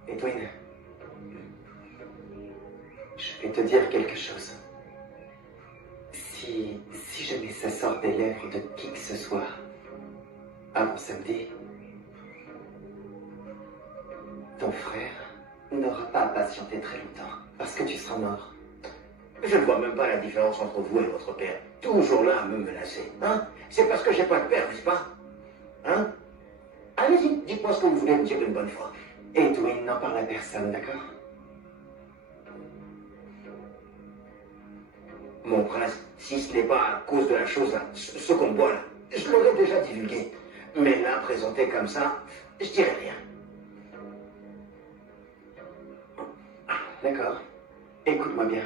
Edwin, je vais te dire quelque chose. Si jamais ça sort des lèvres de qui que ce soit avant samedi, ton frère n'aura pas à patienter très longtemps parce que tu seras mort. Je ne vois même pas la différence entre vous et votre père. Toujours là à me menacer, hein? C'est parce que j'ai pas de père, n'est-ce pas? Hein? Allez-y, dites-moi ce que vous voulez me dire une bonne fois. Edwin, n'en parle à personne, d'accord? Mon prince, si ce n'est pas à cause de la chose là, ce qu'on boit là, je l'aurais déjà divulgué. Mais là, présenté comme ça, je dirais rien. D'accord. Écoute-moi bien.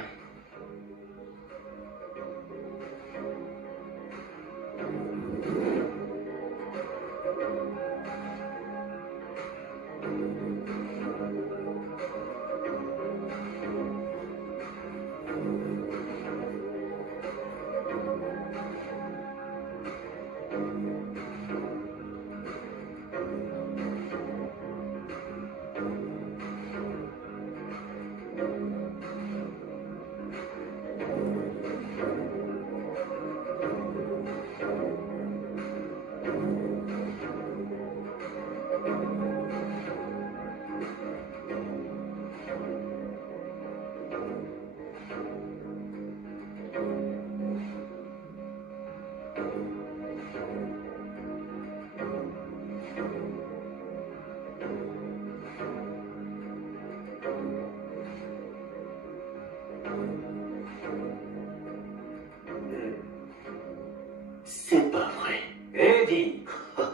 C'est pas vrai. Eddie! Oh,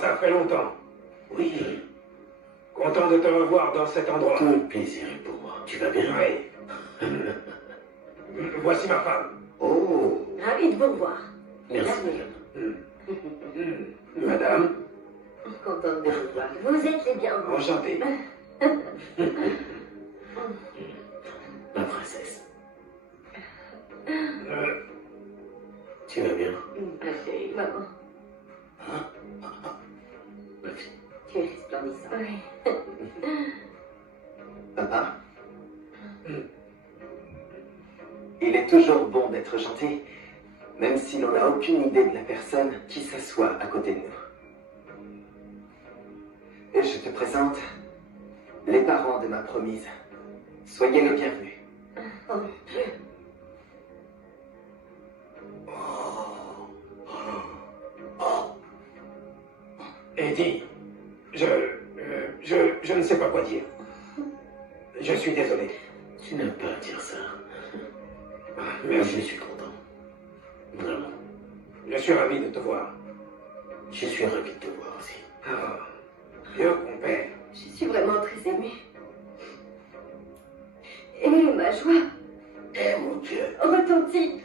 ça fait longtemps. Oui, Content de te revoir dans cet endroit. tout le plaisir est pour moi. Tu vas bien? Oui. Voici ma femme. Oh, Ravi de vous revoir. merci, Bienvenue. madame. Madame, Contente de vous voir. Vous êtes les bienvenus. enchanté. Ma princesse, Euh, tu vas bien? Ma chérie, maman, Ma fille. tu es resplendissante. Oui. Papa? Il est toujours bon d'être gentil, même si l'on n'a aucune idée de la personne qui s'assoit à côté de nous. Et je te présente les parents de ma promise. Soyez les bienvenus. Oh mon Dieu. Eddie, je ne sais pas quoi dire. Je suis désolé. Tu n'as pas à dire ça. Mais Je suis content. Vraiment. je suis ravi de te voir. Je suis ravi de te voir aussi. Ah, Dieu compère. Je suis vraiment très émue. Et ma joie Eh mon Dieu, retentit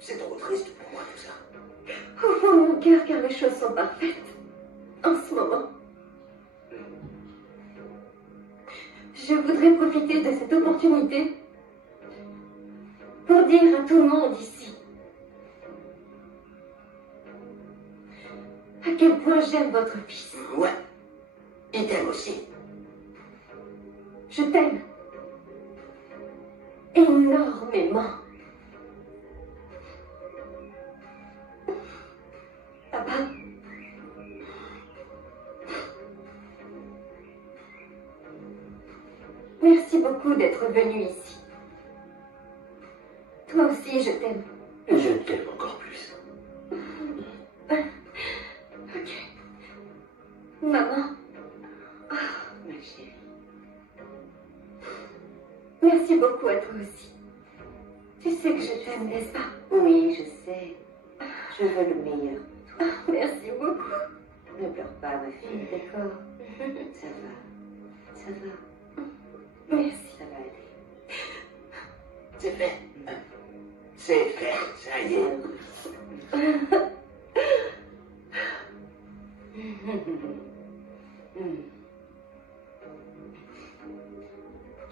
c'est trop triste pour moi tout ça. au fond de mon cœur car les choses sont parfaites en ce moment. Je voudrais profiter de cette opportunité dire à tout le monde ici à quel point j'aime votre fils. Ouais. Il t'aime aussi. Je t'aime énormément. Papa. Merci beaucoup d'être venu ici. Toi aussi, je t'aime. Je t'aime encore plus. Ok. Maman. Ma chérie. Merci beaucoup à toi aussi. Tu sais que je t'aime, n'est-ce pas? Oui, je sais. Je veux le meilleur. Merci beaucoup. Ne pleure pas, ma fille. D'accord. Ça va. Ça va. Merci. Ça va aller. C'est fait. C'est fait. Ça y est.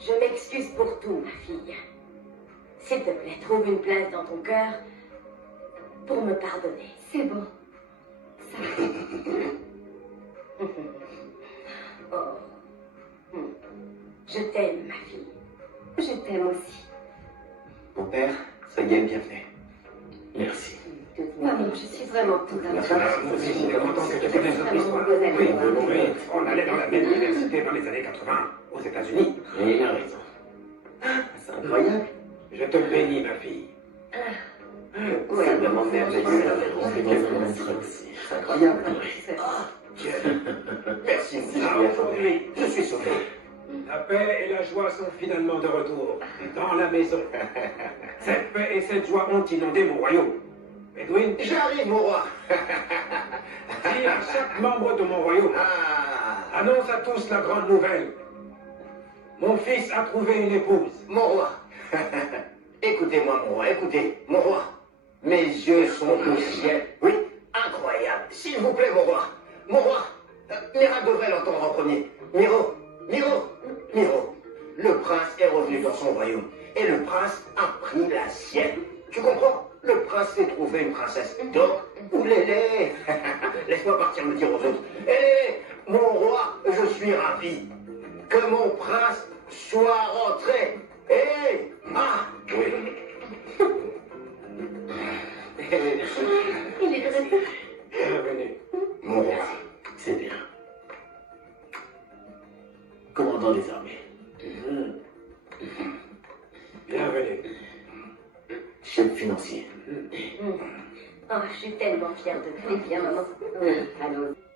Je m'excuse pour tout, ma fille. S'il te plaît, trouve une place dans ton cœur pour me pardonner. C'est bon. Ça va. Oh. Je t'aime, ma fille. Je t'aime aussi. Mon père, soyez le bienvenu. Merci. Maman, je suis vraiment tout à Moi aussi, je suis content que tu connaisses notre histoire. Oui, on allait dans la même université dans les années 80 aux États-Unis. Et il a raison. C'est incroyable. Je te bénis, ma fille. C'est vraiment merveilleux. On est dans un même train aussi. C'est incroyable. Dieu. Merci, mon Ah, fils. aujourd'hui, Je suis sauvé. la paix et la joie sont finalement de retour dans la maison. Cette paix et cette joie ont inondé mon royaume. Edwin, J'arrive, mon roi. dis à chaque membre de mon royaume, Ah, annonce à tous la grande nouvelle. Mon fils a trouvé une épouse. mon roi. Écoutez-moi, mon roi, écoutez, mon roi. Mes yeux sont au ciel. Oui, incroyable. S'il vous plaît, mon roi. Mon roi. Mira devrait l'entendre en premier. Miro, Miro. Le prince est revenu dans son royaume. Et le prince a pris la sienne. Tu comprends? Le prince s'est trouvé une princesse. Donc, où l'est? Laisse-moi partir me dire aux autres. Hé, mon roi, je suis ravi que mon prince soit rentré. Hé, ah, oui. Il est de retour. Bienvenue. Mon roi. C'est bien. Commandant des armées. Bienvenue. Chef financier. Oh, je suis tellement fière de toi. Allez, viens, maman. Oui, allons-y.